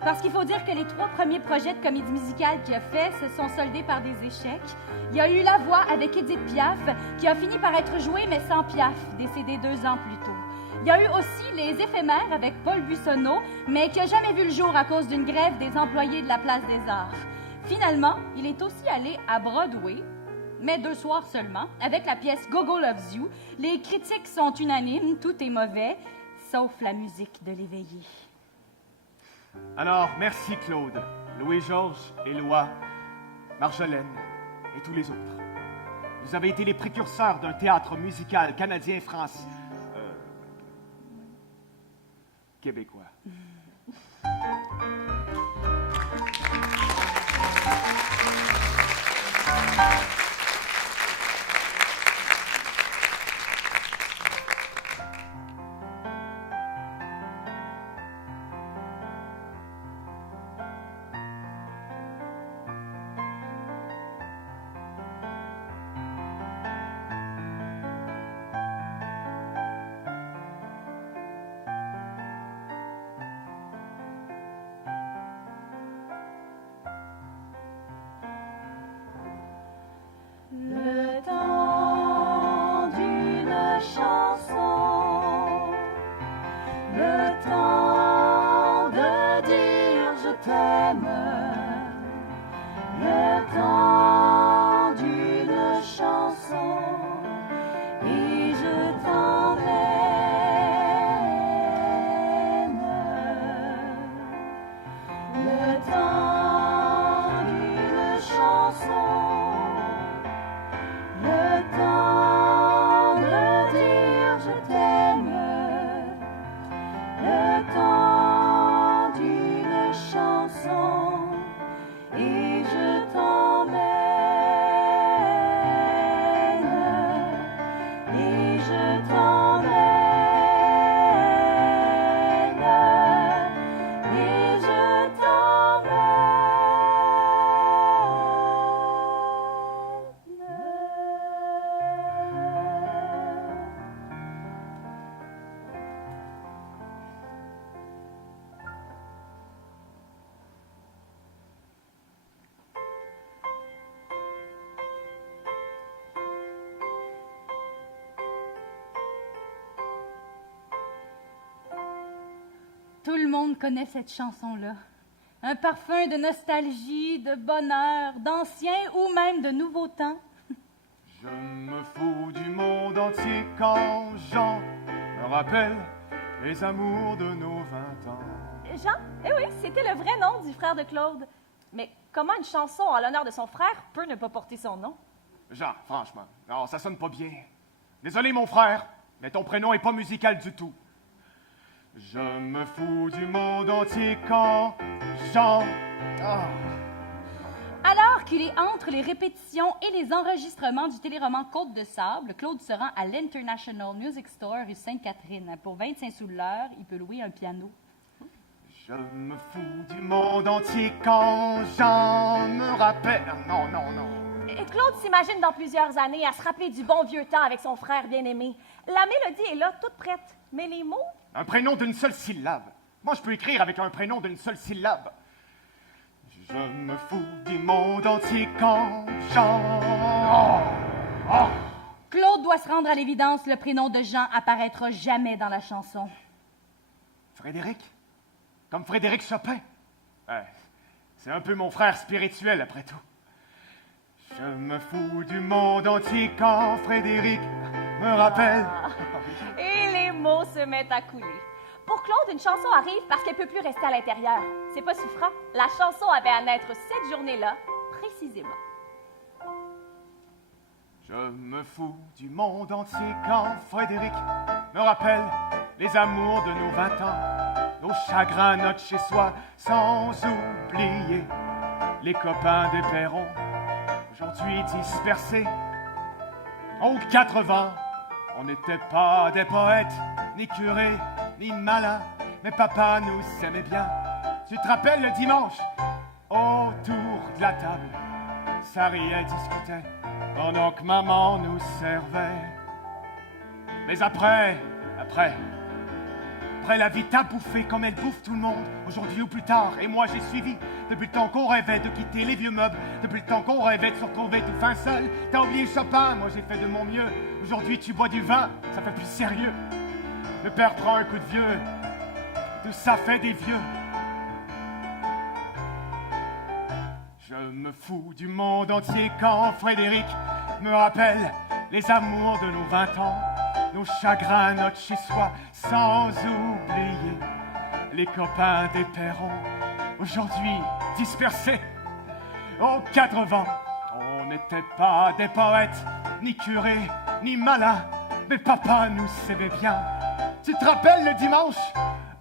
Parce qu'il faut dire que les 3 premiers projets de comédie musicale qu'il a fait se sont soldés par des échecs. Il y a eu La Voix avec Édith Piaf, qui a fini par être jouée, mais sans Piaf, décédé 2 ans plus tôt. Il y a eu aussi Les Éphémères avec Paul Buissonneau, mais qui n'a jamais vu le jour à cause d'une grève des employés de la Place des Arts. Finalement, il est aussi allé à Broadway, mais 2 soirs seulement, avec la pièce Gogo Loves You. Les critiques sont unanimes, tout est mauvais, sauf la musique de Léveillé. Alors, merci Claude, Louis-Georges, Éloi, Marjolaine et tous les autres. Vous avez été les précurseurs d'un théâtre musical canadien-français. Québécois. Tout le monde connaît cette chanson-là. Un parfum de nostalgie, de bonheur, d'anciens ou même de nouveaux temps. Je me fous du monde entier quand Jean me rappelle les amours de nos 20 ans. Jean? Eh oui, c'était le vrai nom du frère de Claude. Mais comment une chanson en l'honneur de son frère peut ne pas porter son nom? Jean, franchement, non, ça sonne pas bien. Désolé, mon frère, mais ton prénom est pas musical du tout. Je me fous du monde entier quand Jean... Ah. Alors qu'il est entre les répétitions et les enregistrements du téléroman Côte de Sable, Claude se rend à l'International Music Store rue Sainte-Catherine. Pour 25 sous de l'heure, il peut louer un piano. Je me fous du monde entier quand Jean me rappelle... Non, non, non. Et Claude s'imagine dans plusieurs années à se rappeler du bon vieux temps avec son frère bien-aimé. La mélodie est là, toute prête. Mais les mots? Un prénom d'une seule syllabe. Moi, je peux écrire avec un prénom d'une seule syllabe. Je me fous du monde entier quand Jean... Oh, oh. Claude doit se rendre à l'évidence, le prénom de Jean apparaîtra jamais dans la chanson. Frédéric? Comme Frédéric Chopin? Ouais, c'est un peu mon frère spirituel, après tout. Je me fous du monde entier quand Frédéric me rappelle... Et les mots se mettent à couler. Pour Claude, une chanson arrive parce qu'elle peut plus rester à l'intérieur. C'est pas souffrant. La chanson avait à naître cette journée-là, précisément. Je me fous du monde entier quand Frédéric me rappelle les amours de nos 20 ans, nos chagrins, notre chez-soi, sans oublier les copains des Perrons, aujourd'hui dispersés. Aux 80, on n'était pas des poètes, ni curés, ni malins, mais papa nous aimait bien. Tu te rappelles le dimanche, autour de la table, ça riait, discutait, pendant que maman nous servait. Mais après, la vie t'a bouffé comme elle bouffe tout le monde, aujourd'hui ou plus tard, et moi j'ai suivi. Depuis le temps qu'on rêvait de quitter les vieux meubles, depuis le temps qu'on rêvait de se retrouver tout fin seul. T'as oublié Chopin, moi j'ai fait de mon mieux. Aujourd'hui tu bois du vin, ça fait plus sérieux. Le père prend un coup de vieux, tout ça fait des vieux. Je me fous du monde entier quand Frédéric me rappelle les amours de nos 20 ans, nos chagrins, notre chez-soi, sans oublier les copains des Perrons, aujourd'hui dispersés. Aux 80, on n'était pas des poètes, ni curés, ni malins, mais papa nous aimait bien. Tu te rappelles le dimanche,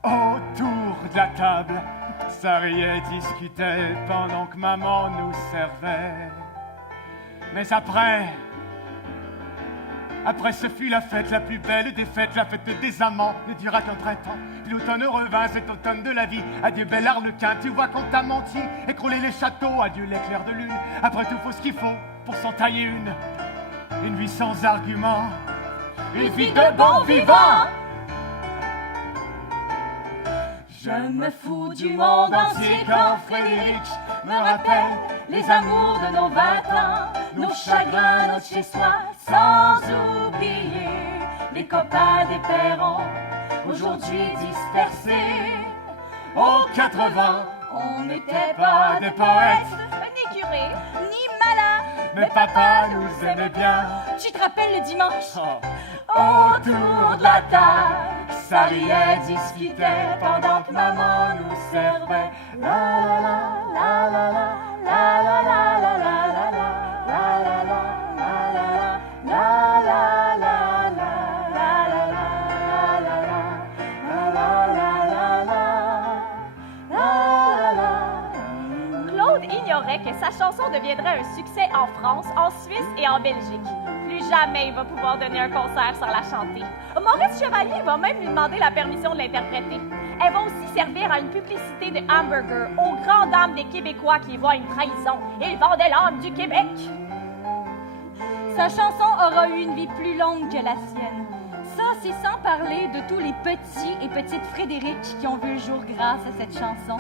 autour de la table, ça riait, discutait pendant que maman nous servait. Mais après, ce fut la fête la plus belle des fêtes, la fête des amants ne dura qu'un printemps. Puis l'automne revint, cet automne de la vie. Adieu bel arlequin, tu vois qu'on t'a menti. Écrouler les châteaux, adieu l'éclair de lune. Après tout, faut ce qu'il faut pour s'en tailler une vie sans argument, une vie de bon vivant. Je me fous du monde entier quand Frédéric me rappelle les amours de nos 20 ans, nos chagrins, notre chez-soi, sans oublier les copains des Perrons, aujourd'hui dispersés. Aux 80, on n'était pas des poètes, Ni curé, ni malin, mais papa nous aimait bien. Tu te rappelles le dimanche, Autour de la table, ça riait, discutait pendant que maman nous servait. La la la la la la la la la la la la la la la la la. Claude ignorait que sa chanson deviendrait un succès en France, en Suisse et en Belgique. Plus jamais il va pouvoir donner un concert sans la chanter. Maurice Chevalier va même lui demander la permission de l'interpréter. Elle va aussi servir à une publicité de hamburger aux grandes dames des Québécois qui voient une trahison. Ils vendaient l'âme du Québec. sa chanson aura eu une vie plus longue que la sienne. Ça, c'est sans parler de tous les petits et petites Frédéric qui ont vu le jour grâce à cette chanson.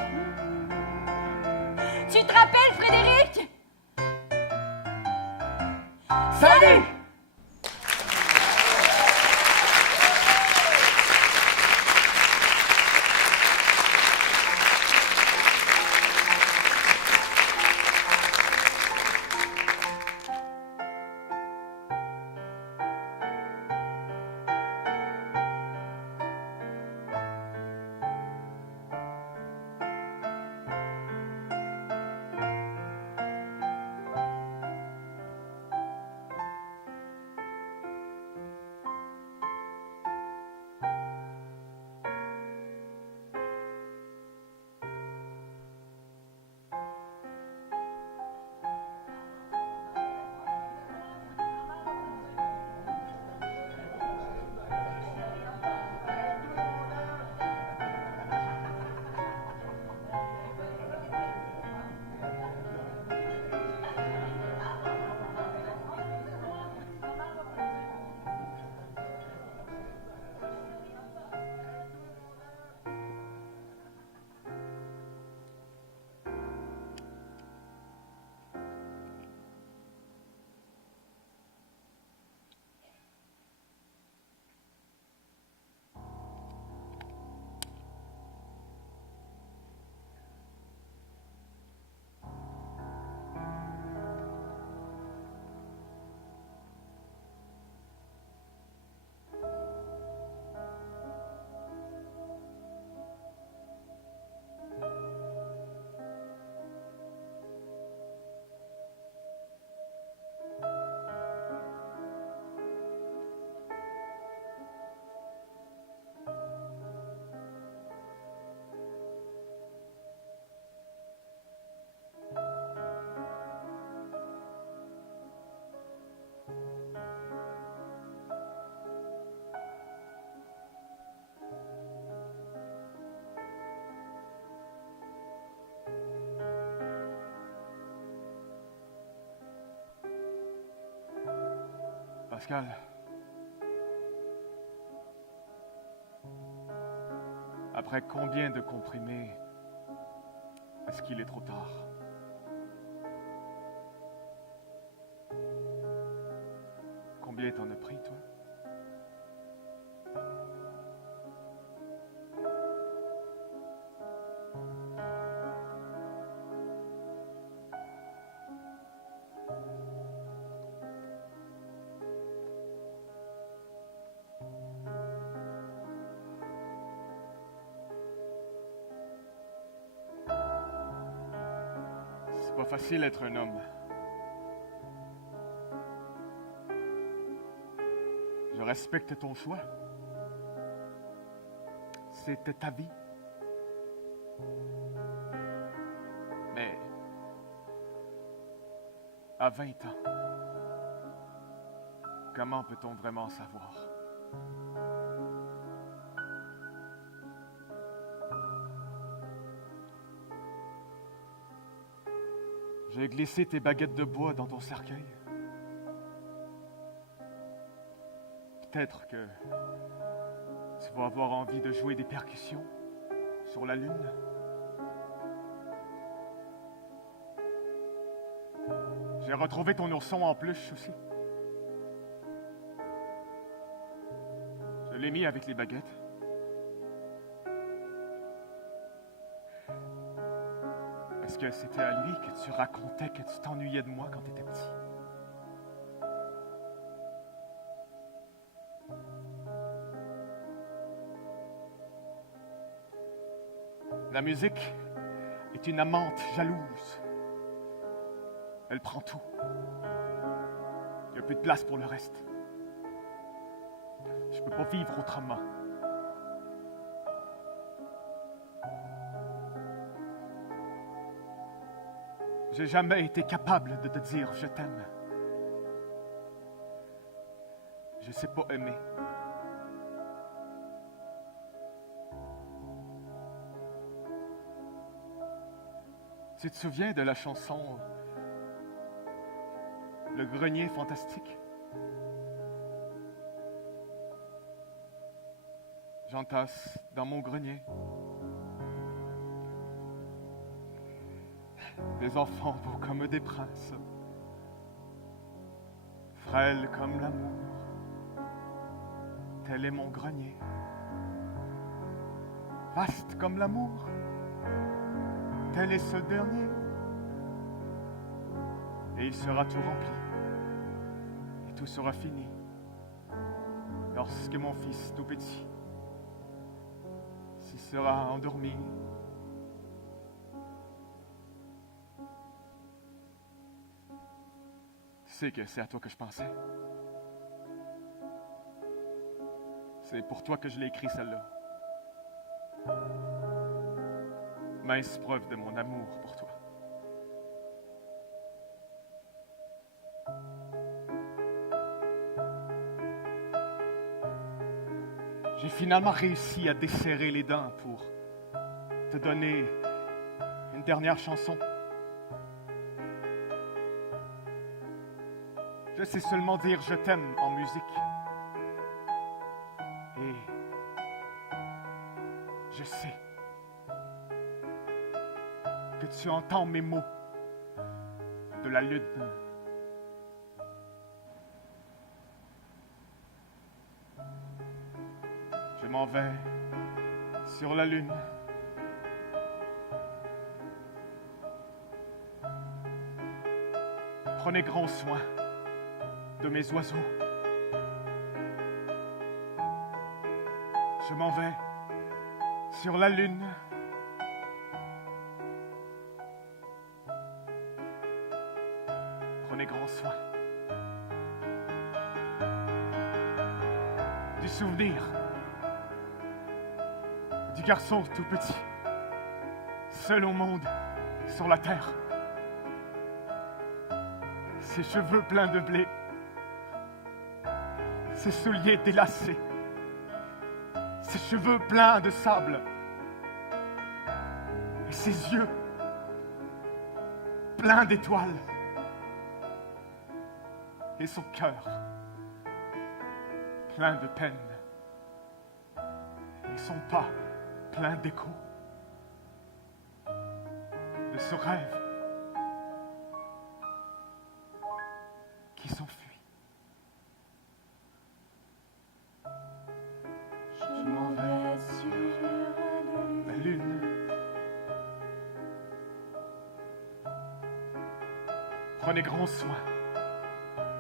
Tu te rappelles, Frédéric? Salut! Pascal. Après combien de comprimés est-ce qu'il est trop tard? Combien t'en as pris, toi? C'est pas facile d'être un homme. Je respecte ton choix. C'était ta vie. Mais à 20 ans, comment peut-on vraiment savoir? J'ai glissé tes baguettes de bois dans ton cercueil. Peut-être que tu vas avoir envie de jouer des percussions sur la lune. J'ai retrouvé ton ourson en peluche aussi. Je l'ai mis avec les baguettes. Est-ce que c'était à lui que tu racontais que tu t'ennuyais de moi quand tu étais petit? La musique est une amante jalouse. Elle prend tout. Il n'y a plus de place pour le reste. Je ne peux pas vivre autrement. J'ai jamais été capable de te dire je t'aime. Je sais pas aimer. Tu te souviens de la chanson Le grenier fantastique? J'entasse dans mon grenier des enfants beaux comme des princes, frêles comme l'amour, tel est mon grenier, vaste comme l'amour, tel est ce dernier, et il sera tout rempli, et tout sera fini, lorsque mon fils tout petit s'y sera endormi. Tu sais que c'est à toi que je pensais. C'est pour toi que je l'ai écrit, celle-là. Mince preuve de mon amour pour toi. J'ai finalement réussi à desserrer les dents pour te donner une dernière chanson. Je sais seulement dire je t'aime en musique. Et je sais que tu entends mes mots de la lune. Je m'en vais sur la lune. Prenez grand soin de mes oiseaux. Je m'en vais sur la lune. Prenez grand soin du souvenir du garçon tout petit, seul au monde, sur la terre. Ses cheveux pleins de blé, ses souliers délacés, ses cheveux pleins de sable, et ses yeux pleins d'étoiles, et son cœur plein de peine et son pas plein d'écho de ce rêve qui s'enfuit. Je m'en vais sur la lune. Prenez grand soin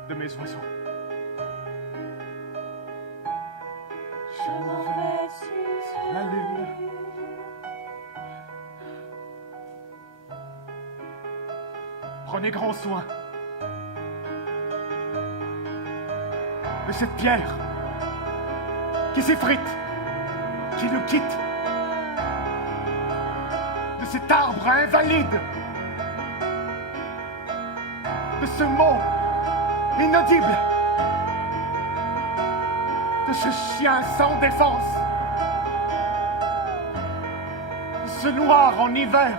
de mes oiseaux. Je m'en vais sur la lune. Prenez grand soin de cette pierre qui s'effrite, qui nous quitte, de cet arbre invalide, de ce mot inaudible, de ce chien sans défense, de ce noir en hiver,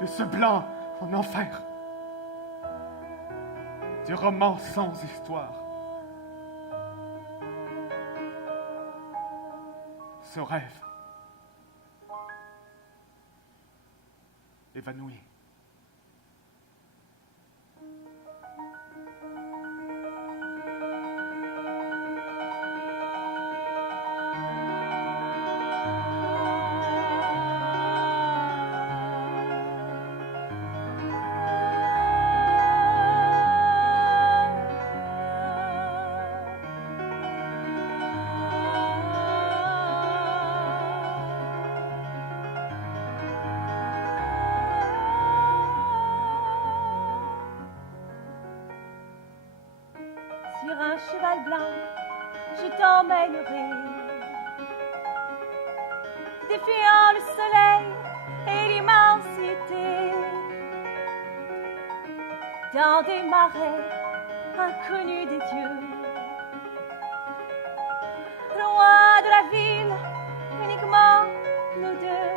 de ce blanc en enfer, du roman sans histoire. Ce rêve évanoui. Sur un cheval blanc, je t'emmènerai, défiant le soleil et l'immensité, dans des marais inconnus des dieux, loin de la ville, uniquement nous deux,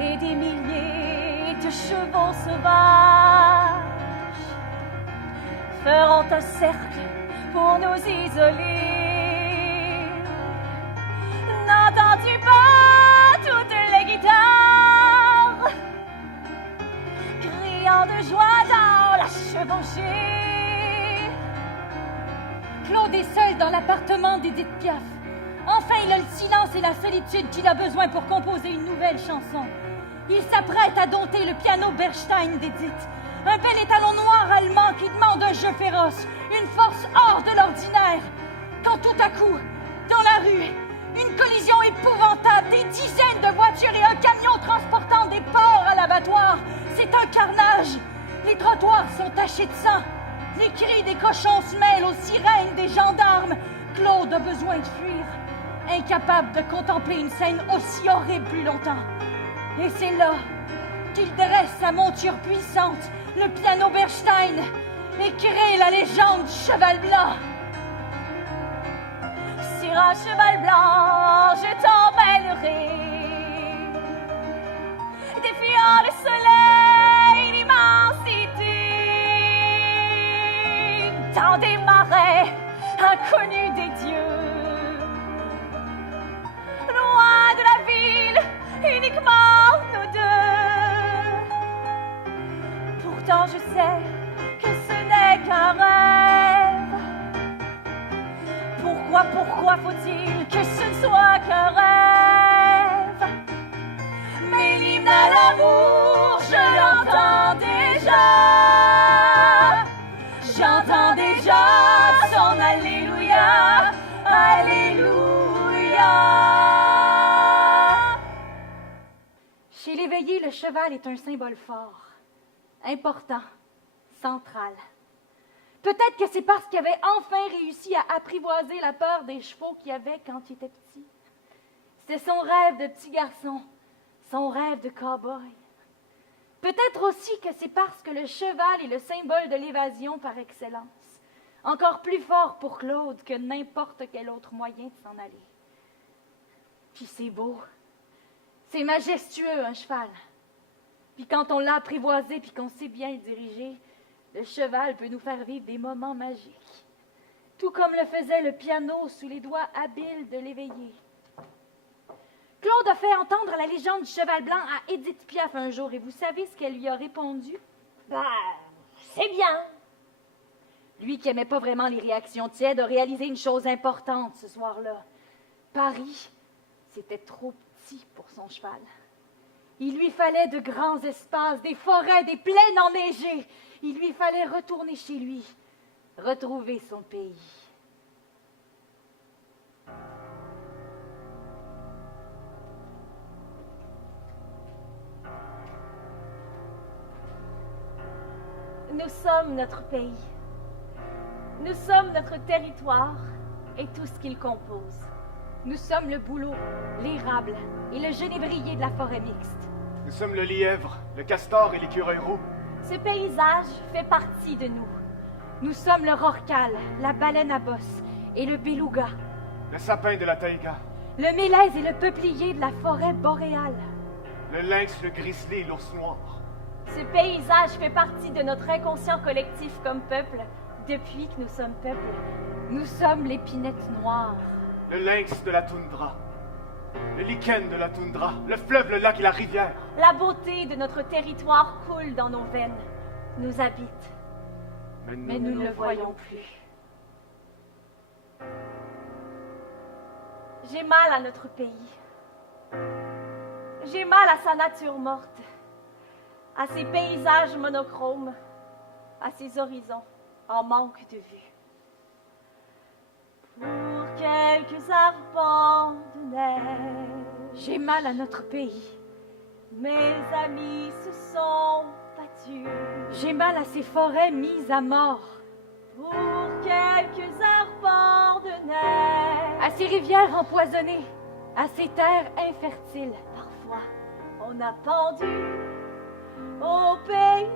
et des milliers de chevaux sauvages feront un cercle pour nous isoler. N'entends-tu pas toutes les guitares criant de joie dans la chevauchée? Claude est seul dans l'appartement d'Édith Piaf. Enfin, il a le silence et la solitude qu'il a besoin pour composer une nouvelle chanson. Il s'apprête à dompter le piano Bernstein d'Édith. Un bel étalon noir allemand qui demande un jeu féroce, une force hors de l'ordinaire. Quand tout à coup, dans la rue, une collision épouvantable, des dizaines de voitures et un camion transportant des porcs à l'abattoir. C'est un carnage. Les trottoirs sont tachés de sang. Les cris des cochons se mêlent aux sirènes des gendarmes. Claude a besoin de fuir, incapable de contempler une scène aussi horrible plus longtemps. Et c'est là qu'il dresse sa monture puissante, le piano Bernstein, et crée la légende du cheval blanc. Sur un cheval blanc, je t'emmènerai, défiant le soleil, l'immensité, dans des marais inconnus des dieux, loin de la ville, uniquement nous deux. Pourtant je sais que ce n'est qu'un rêve. Pourquoi faut-il que ce ne soit qu'un rêve? Mais l'hymne à l'amour, je l'entends déjà. J'entends déjà son Alléluia, Alléluia. Chez l'éveillé, le cheval est un symbole fort, important, central. Peut-être que c'est parce qu'il avait enfin réussi à apprivoiser la peur des chevaux qu'il avait quand il était petit. C'était son rêve de petit garçon, son rêve de cow-boy. Peut-être aussi que c'est parce que le cheval est le symbole de l'évasion par excellence, encore plus fort pour Claude que n'importe quel autre moyen de s'en aller. Puis c'est beau, c'est majestueux un cheval. Puis quand on l'a apprivoisé puis qu'on sait bien le diriger, Le cheval peut nous faire vivre des moments magiques, tout comme le faisait le piano sous les doigts habiles de l'éveillé. Claude a fait entendre la légende du cheval blanc à Édith Piaf un jour, et vous savez ce qu'elle lui a répondu? C'est bien. Lui qui aimait pas vraiment les réactions tièdes a réalisé une chose importante ce soir-là. Paris, c'était trop petit pour son cheval. Il lui fallait de grands espaces, des forêts, des plaines enneigées. Il lui fallait retourner chez lui, retrouver son pays. Nous sommes notre pays. Nous sommes notre territoire et tout ce qu'il compose. Nous sommes le bouleau, l'érable et le genévrier de la forêt mixte. Nous sommes le lièvre, le castor et l'écureuil roux. Ce paysage fait partie de nous. Nous sommes le rorqual, la baleine à bosse et le beluga. Le sapin de la taïga. Le mélèze et le peuplier de la forêt boréale. Le lynx, le grizzly et l'ours noir. Ce paysage fait partie de notre inconscient collectif comme peuple. Depuis que nous sommes peuple, nous sommes l'épinette noire. Le lynx de la toundra. Le lichen de la toundra. Le fleuve, le lac et la rivière. La beauté de notre territoire coule dans nos veines, nous habite. Mais nous ne le voyons plus. J'ai mal à notre pays. J'ai mal à sa nature morte, à ses paysages monochromes, à ses horizons en manque de vue. Pour quelques arpents de neige, j'ai mal à notre pays. Mes amis se sont battus. J'ai mal à ces forêts mises à mort. Pour quelques arpents de neige, à ces rivières empoisonnées, à ces terres infertiles. Parfois, on a pendu au pays.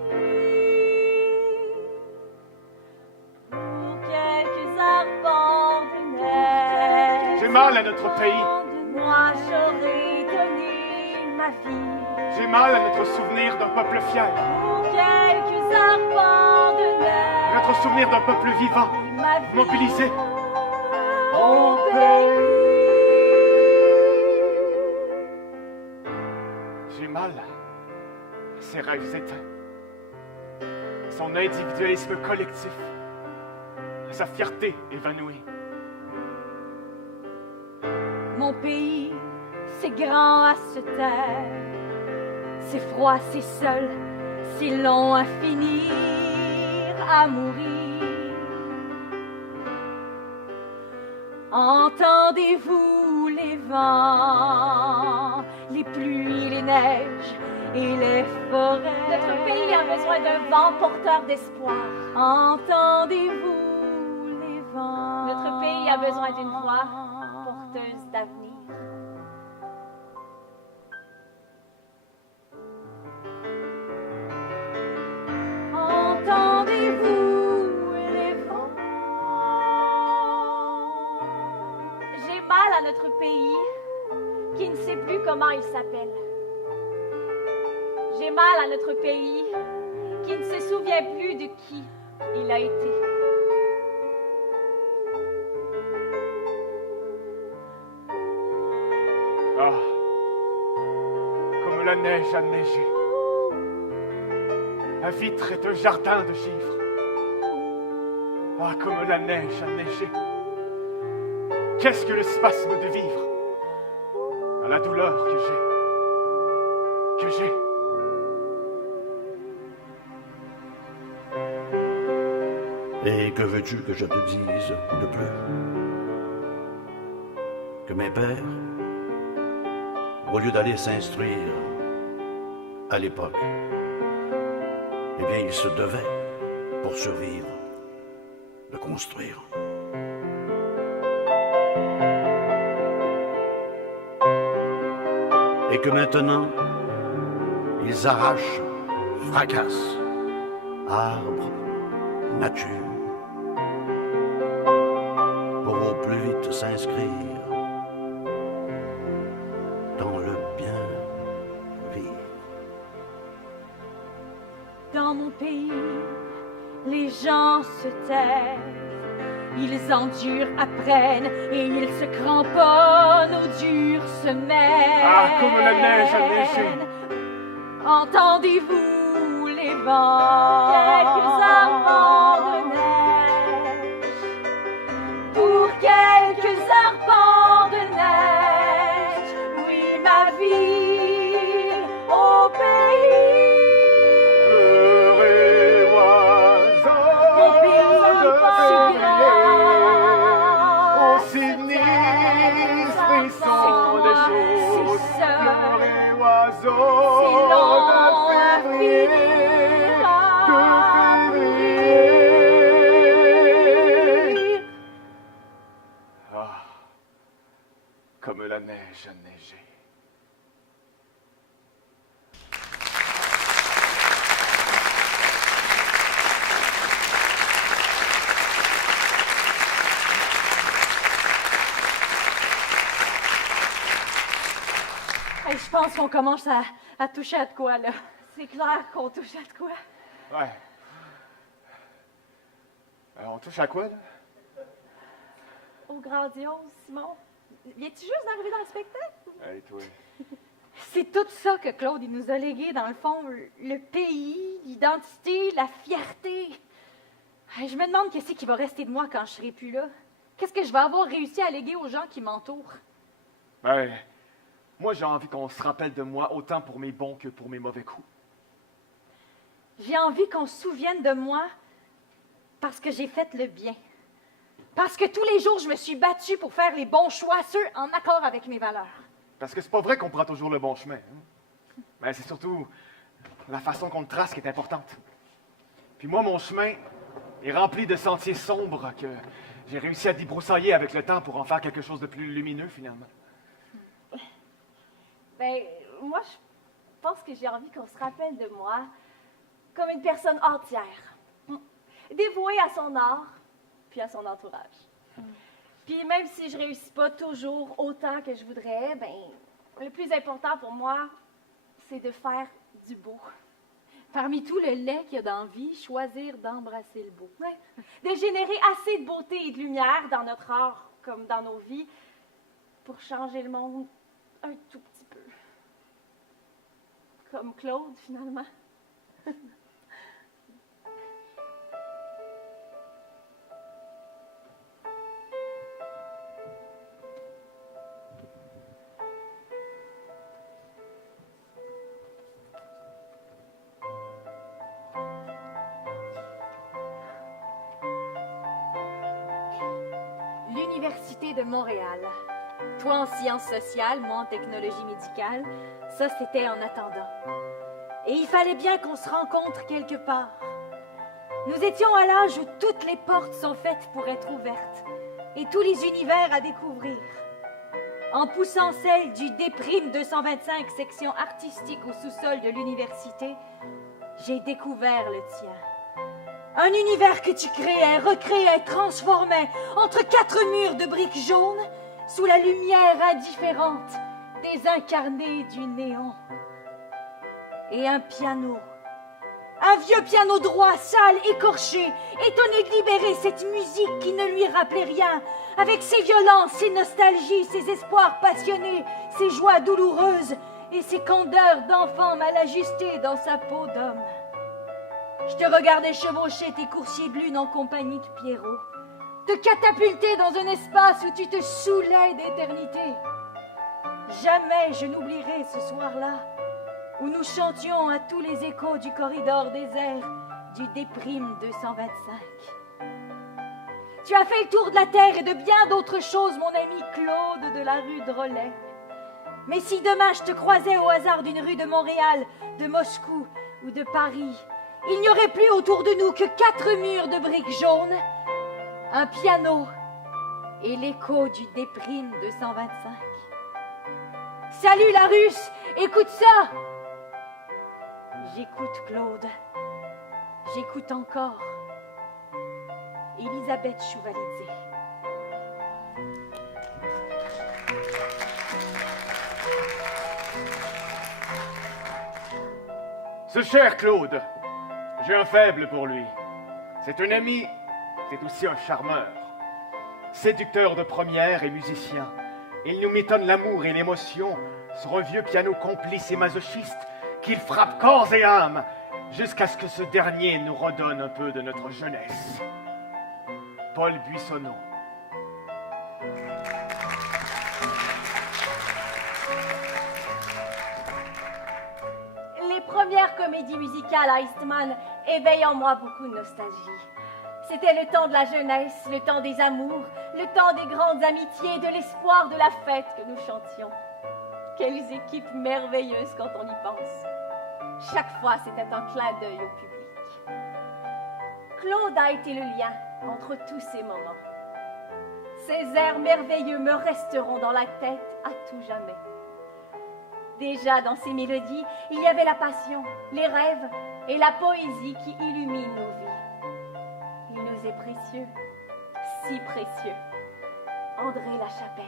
Pour quelques arpents de neige, J'ai mal à notre pays. moi j'aurais donné ma vie. J'ai mal à notre souvenir d'un peuple fier. Pour quelques arpents de neige, Notre souvenir d'un peuple vivant, ma vie mobilisé. au pays. J'ai mal à ses rêves éteints. Son individualisme collectif. À sa fierté évanouie. Mon pays, c'est grand à se taire. C'est froid, c'est seul, c'est long à finir, à mourir. Entendez-vous les vents, les pluies, les neiges et les forêts? Notre pays a besoin d'un vent porteur d'espoir. Entendez-vous les vents? Notre pays a besoin d'une voix porteuse d'avenir. Entendez-vous les vents? J'ai mal à notre pays qui ne sait plus comment il s'appelle. J'ai mal à notre pays qui ne se souvient plus de qui il a été. Ah, comme la neige a neigé. La vitre est un jardin de givre. Ah, comme la neige a neigé. Qu'est-ce que le spasme de vivre à la douleur que j'ai. Et que veux-tu que je te dise de plus? Que mes pères, au lieu d'aller s'instruire à l'époque, eh bien, ils se devaient, pour survivre, de construire. Et que maintenant, ils arrachent, fracassent, arbres, nature, pour au plus vite s'inscrire dans le bien vivre. Dans mon pays, se taisent. Ils endurent, apprennent et ils se cramponnent aux dures semaines. Ah, comme la neige neigée. Entendez-vous les vents? Quelques arpents de neige. Pour quelques arpents de neige, oui, ma vie au pays. Heureux oiseau de février, au sinistre frisson des choses. Heureux oiseau de février, Ah, comme la neige neigée. Hey, je pense qu'on commence à toucher à de quoi, là. C'est clair qu'on touche à de quoi. Ouais. Alors, on touche à quoi, là? Au grandiose, Simon. Viens-tu juste d'arriver dans le spectacle? Hey, toi. C'est tout ça que Claude il nous a légué, dans le fond. Le pays, l'identité, la fierté. Hey, je me demande qu'est-ce qui va rester de moi quand je serai plus là. Qu'est-ce que je vais avoir réussi à léguer aux gens qui m'entourent? Ben, moi, j'ai envie qu'on se rappelle de moi autant pour mes bons que pour mes mauvais coups. J'ai envie qu'on se souvienne de moi parce que j'ai fait le bien. Parce que tous les jours, je me suis battue pour faire les bons choix, ceux en accord avec mes valeurs. Parce que c'est pas vrai qu'on prend toujours le bon chemin. Hein? Ben, c'est surtout la façon qu'on le trace qui est importante. Puis moi, mon chemin est rempli de sentiers sombres que j'ai réussi à débroussailler avec le temps pour en faire quelque chose de plus lumineux, finalement. Ben, moi, je pense que j'ai envie qu'on se rappelle de moi comme une personne entière, dévouée à son art, puis à son entourage. Puis même si je réussis pas toujours autant que je voudrais, ben, le plus important pour moi, c'est de faire du beau. Parmi tout le lait qu'il y a dans la vie, choisir d'embrasser le beau. Ouais. De générer assez de beauté et de lumière dans notre art, comme dans nos vies, pour changer le monde un tout petit peu. Comme Claude, finalement. L'Université de Montréal. Toi en sciences sociales, moi en technologie médicale, ça c'était en attendant. Et il fallait bien qu'on se rencontre quelque part. Nous étions à l'âge où toutes les portes sont faites pour être ouvertes et tous les univers à découvrir. En poussant celle du Déprime 225 section artistique au sous-sol de l'université, j'ai découvert le tien. Un univers que tu créais, recréais, transformais entre quatre murs de briques jaunes sous la lumière indifférente des incarnés du néon. Et un piano. Un vieux piano droit, sale, écorché, étonné de libérer cette musique qui ne lui rappelait rien, avec ses violences, ses nostalgies, ses espoirs passionnés, ses joies douloureuses et ses candeurs d'enfant mal ajustées dans sa peau d'homme. Je te regardais chevaucher tes coursiers de lune en compagnie de Pierrot, te catapulter dans un espace où tu te saoulais d'éternité. Jamais je n'oublierai ce soir-là, où nous chantions à tous les échos du corridor désert du Déprime 225. Tu as fait le tour de la terre et de bien d'autres choses, mon ami Claude de la rue de Relais. Mais si demain je te croisais au hasard d'une rue de Montréal, de Moscou ou de Paris, il n'y aurait plus autour de nous que 4 murs de briques jaunes, un piano et l'écho du Déprime 225. Salut la Russe, écoute ça! J'écoute Claude, j'écoute encore Elisabeth Chouvalidze. Ce cher Claude, j'ai un faible pour lui. C'est un ami est aussi un charmeur. Séducteur de première et musicien, il nous mitonne l'amour et l'émotion sur un vieux piano complice et masochiste qu'il frappe corps et âme jusqu'à ce que ce dernier nous redonne un peu de notre jeunesse. Paul Buissonneau. Les premières comédies musicales à Eastman éveillent en moi beaucoup de nostalgie. C'était le temps de la jeunesse, le temps des amours, le temps des grandes amitiés, de l'espoir de la fête que nous chantions. Quelles équipes merveilleuses quand on y pense. Chaque fois, c'était un clin d'œil au public. Claude a été le lien entre tous ces moments. Ces airs merveilleux me resteront dans la tête à tout jamais. Déjà dans ces mélodies, il y avait la passion, les rêves et la poésie qui illuminent nos vies. Il nous est précieux, si précieux. André Lachapelle.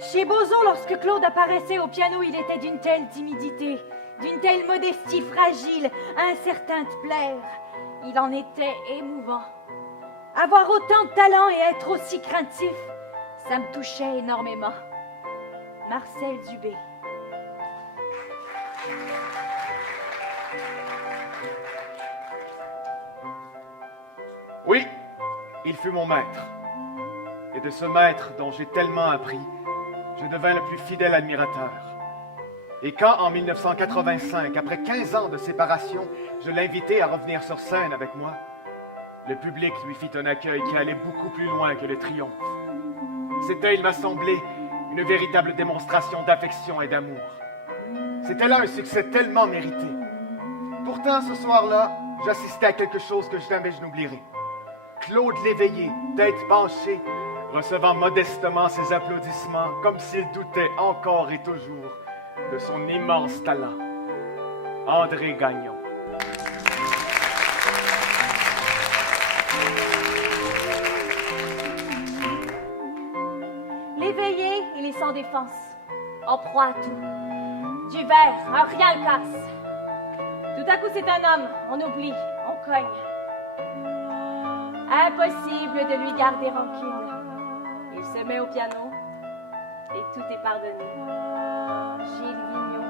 Chez Bozo, lorsque Claude apparaissait au piano, il était d'une telle timidité, d'une telle modestie fragile, incertain de plaire. Il en était émouvant. Avoir autant de talent et être aussi craintif, ça me touchait énormément. Marcel Dubé. Oui, il fut mon maître. Et de ce maître dont j'ai tellement appris, je devins le plus fidèle admirateur. Et quand, en 1985, après 15 ans de séparation, je l'invitai à revenir sur scène avec moi, le public lui fit un accueil qui allait beaucoup plus loin que le triomphe. C'était, il m'a semblé, une véritable démonstration d'affection et d'amour. C'était là un succès tellement mérité. Pourtant, ce soir-là, j'assistais à quelque chose que jamais je n'oublierai. Claude Léveillé, tête penchée, recevant modestement ses applaudissements, comme s'il doutait encore et toujours de son immense talent. André Gagnon. L'éveillé, il est sans défense, en proie à tout. Du verre, un rien le casse. Tout à coup, c'est un homme, on oublie, on cogne. Impossible de lui garder rancune. Il se met au piano et tout est pardonné. Gilles Vigneault.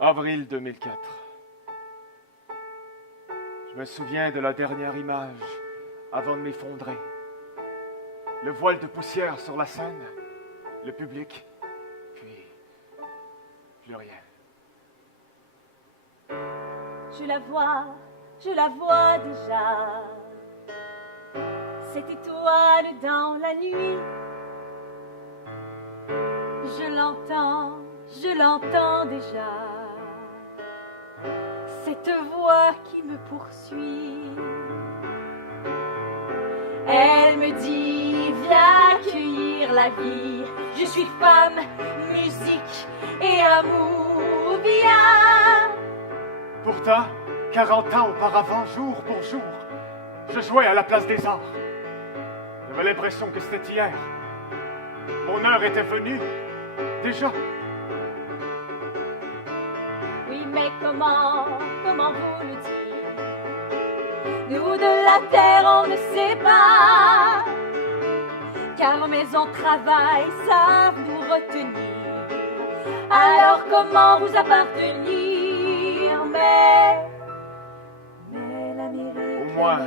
Avril 2004. Je me souviens de la dernière image avant de m'effondrer. Le voile de poussière sur la scène, le public, puis plus rien. Je la vois déjà. Cette étoile dans la nuit. Je l'entends déjà. Cette voix qui me poursuit. Elle me dit, viens accueillir la vie. Je suis femme, musique et amour, viens. Pourtant, 40 ans auparavant, jour pour jour, je jouais à la place des arts. J'avais l'impression que c'était hier. Mon heure était venue, déjà. Oui, mais comment vous le dire? Nous de la terre, on ne sait pas. Car mes on travail savent nous retenir. Alors comment vous appartenir? Mais l'Amérique, Au moins,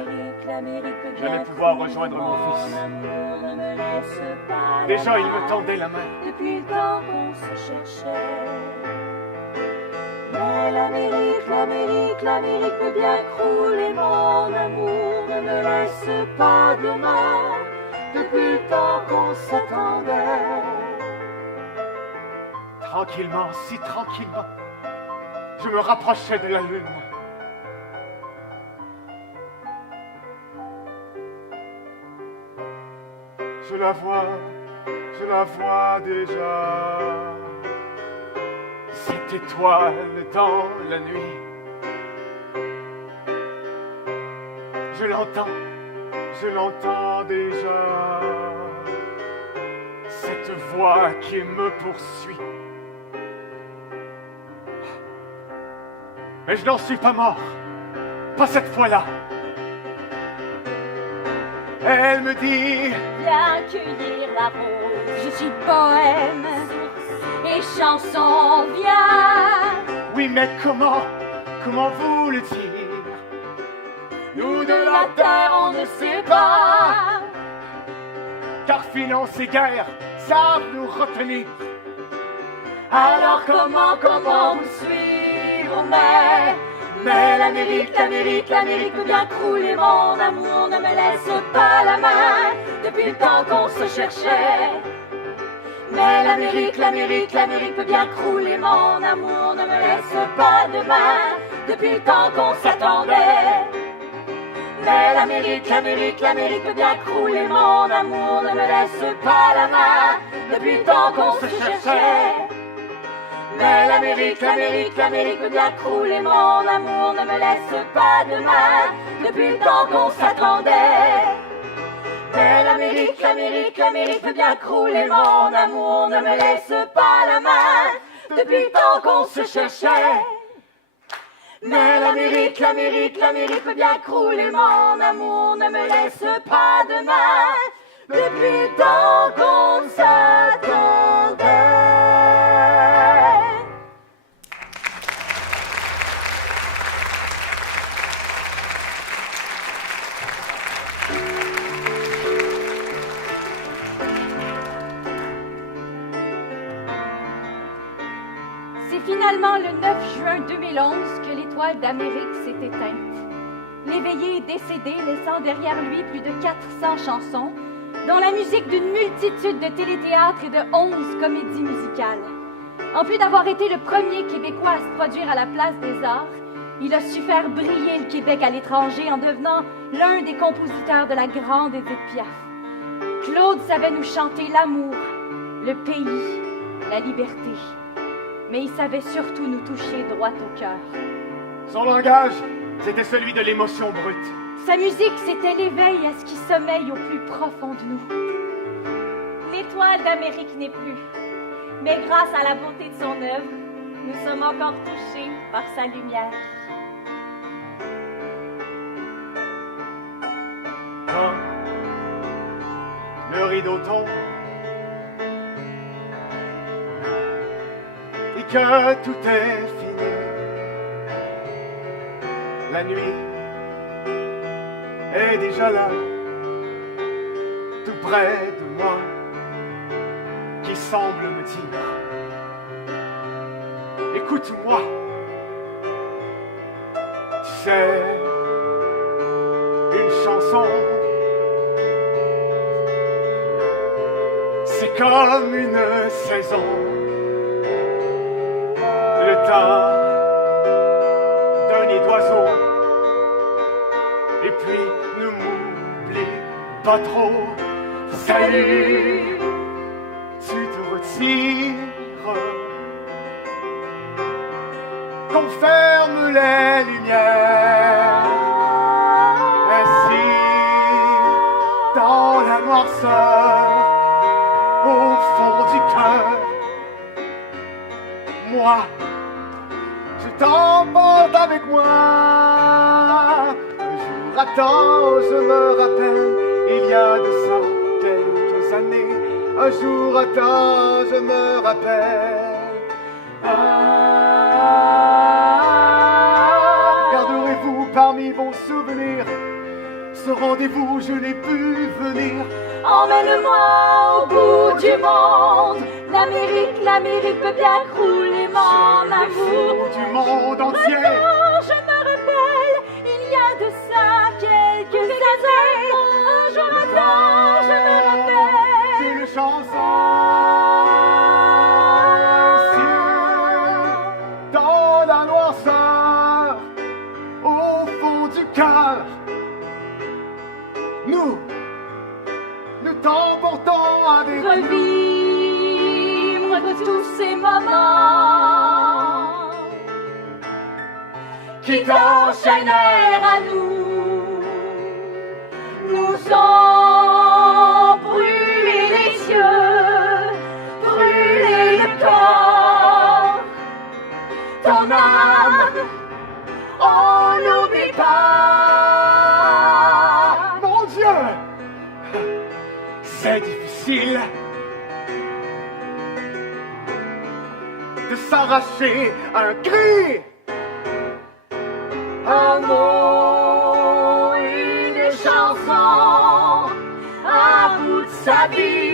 l'Amérique peut j'allais bien pouvoir trouver rejoindre mon fils. amour, ne me laisse pas la Déjà, il main. me tendait la main. Depuis le temps qu'on se cherchait. Mais l'Amérique peut bien crouler, mon amour, ne me laisse pas demain. Depuis le temps qu'on s'attendait. Tranquillement, si tranquillement, je me rapprochais de la lune. Je la vois déjà. Cette étoile dans la nuit. Je l'entends déjà. Cette voix qui me poursuit. Mais je n'en suis pas mort. Pas cette fois-là. Elle me dit, Viens cueillir la rose, je suis poème et chanson, viens. oui, mais comment vous le dire? Nous de la terre, on ne sait pas. Car finance et guerre savent nous retenir. Alors comment vous suivre? Mais l'Amérique peut bien crouler, mon amour, ne me laisse pas la main. Depuis le temps qu'on se cherchait. Mais l'Amérique peut bien crouler, mon amour, ne me laisse pas de main. Depuis le temps qu'on s'attendait. Mais l'Amérique peut bien crouler, mon amour, ne me laisse pas la main. Depuis le temps qu'on se cherchait. Mais l'Amérique peut bien crouler, mon amour, ne me laisse pas de main. Depuis le temps qu'on s'attendait. Mais l'Amérique peut bien crouler, mon amour, ne me laisse pas la main. Depuis le temps qu'on se cherchait. Mais l'Amérique peut bien crouler, mon amour, ne me laisse pas de main. Depuis le temps qu'on s'attendait. C'est finalement le 9 juin 2011 que l'étoile d'Amérique s'est éteinte. L'éveillé est décédé, laissant derrière lui plus de 400 chansons, dont la musique d'une multitude de téléthéâtres et de 11 comédies musicales. En plus d'avoir été le premier Québécois à se produire à la Place des Arts, il a su faire briller le Québec à l'étranger en devenant l'un des compositeurs de la grande Édith Piaf. Claude savait nous chanter l'amour, le pays, la liberté. Mais il savait surtout nous toucher droit au cœur. son langage, c'était celui de l'émotion brute. Sa musique, c'était l'éveil à ce qui sommeille au plus profond de nous. L'étoile d'Amérique n'est plus. Mais grâce à la beauté de son œuvre, nous sommes encore touchés par sa lumière. Quand le rideau tombe et que tout est fini, la nuit est déjà là, tout près de moi, qui semble me dire: écoute-moi, tu sais, une chanson, c'est comme une saison, le temps d'un nid d'oiseau. Et puis ne m'oublie pas trop. Salut, tu te retires, qu'on ferme les lumières. Ainsi, dans la noirceur, au fond du cœur, moi, je t'emporte avec moi. Attends, je me rappelle, il y a de ça quelques années. Un jour, attends, je me rappelle. Garderez-vous parmi vos souvenirs ce rendez-vous, je l'ai pu venir. Emmène-moi au bout du monde. L'Amérique peut bien crouler mon amour. Du monde entier. Attends, je me rappelle, il y a de ça quelques années. Un jour, attends, je me rappelle. C'est une chanson ici, dans la noirceur, au fond du cœur. Nous t'emportons avec nous. Revivre tous ces moments qui t'enchaînèrent à nous, nous ont brûlé les yeux, brûlé le corps, ton âme, on n'oublie pas. Mon Dieu, c'est difficile de s'arracher un cri, un mot, une chanson, à bout de sa vie.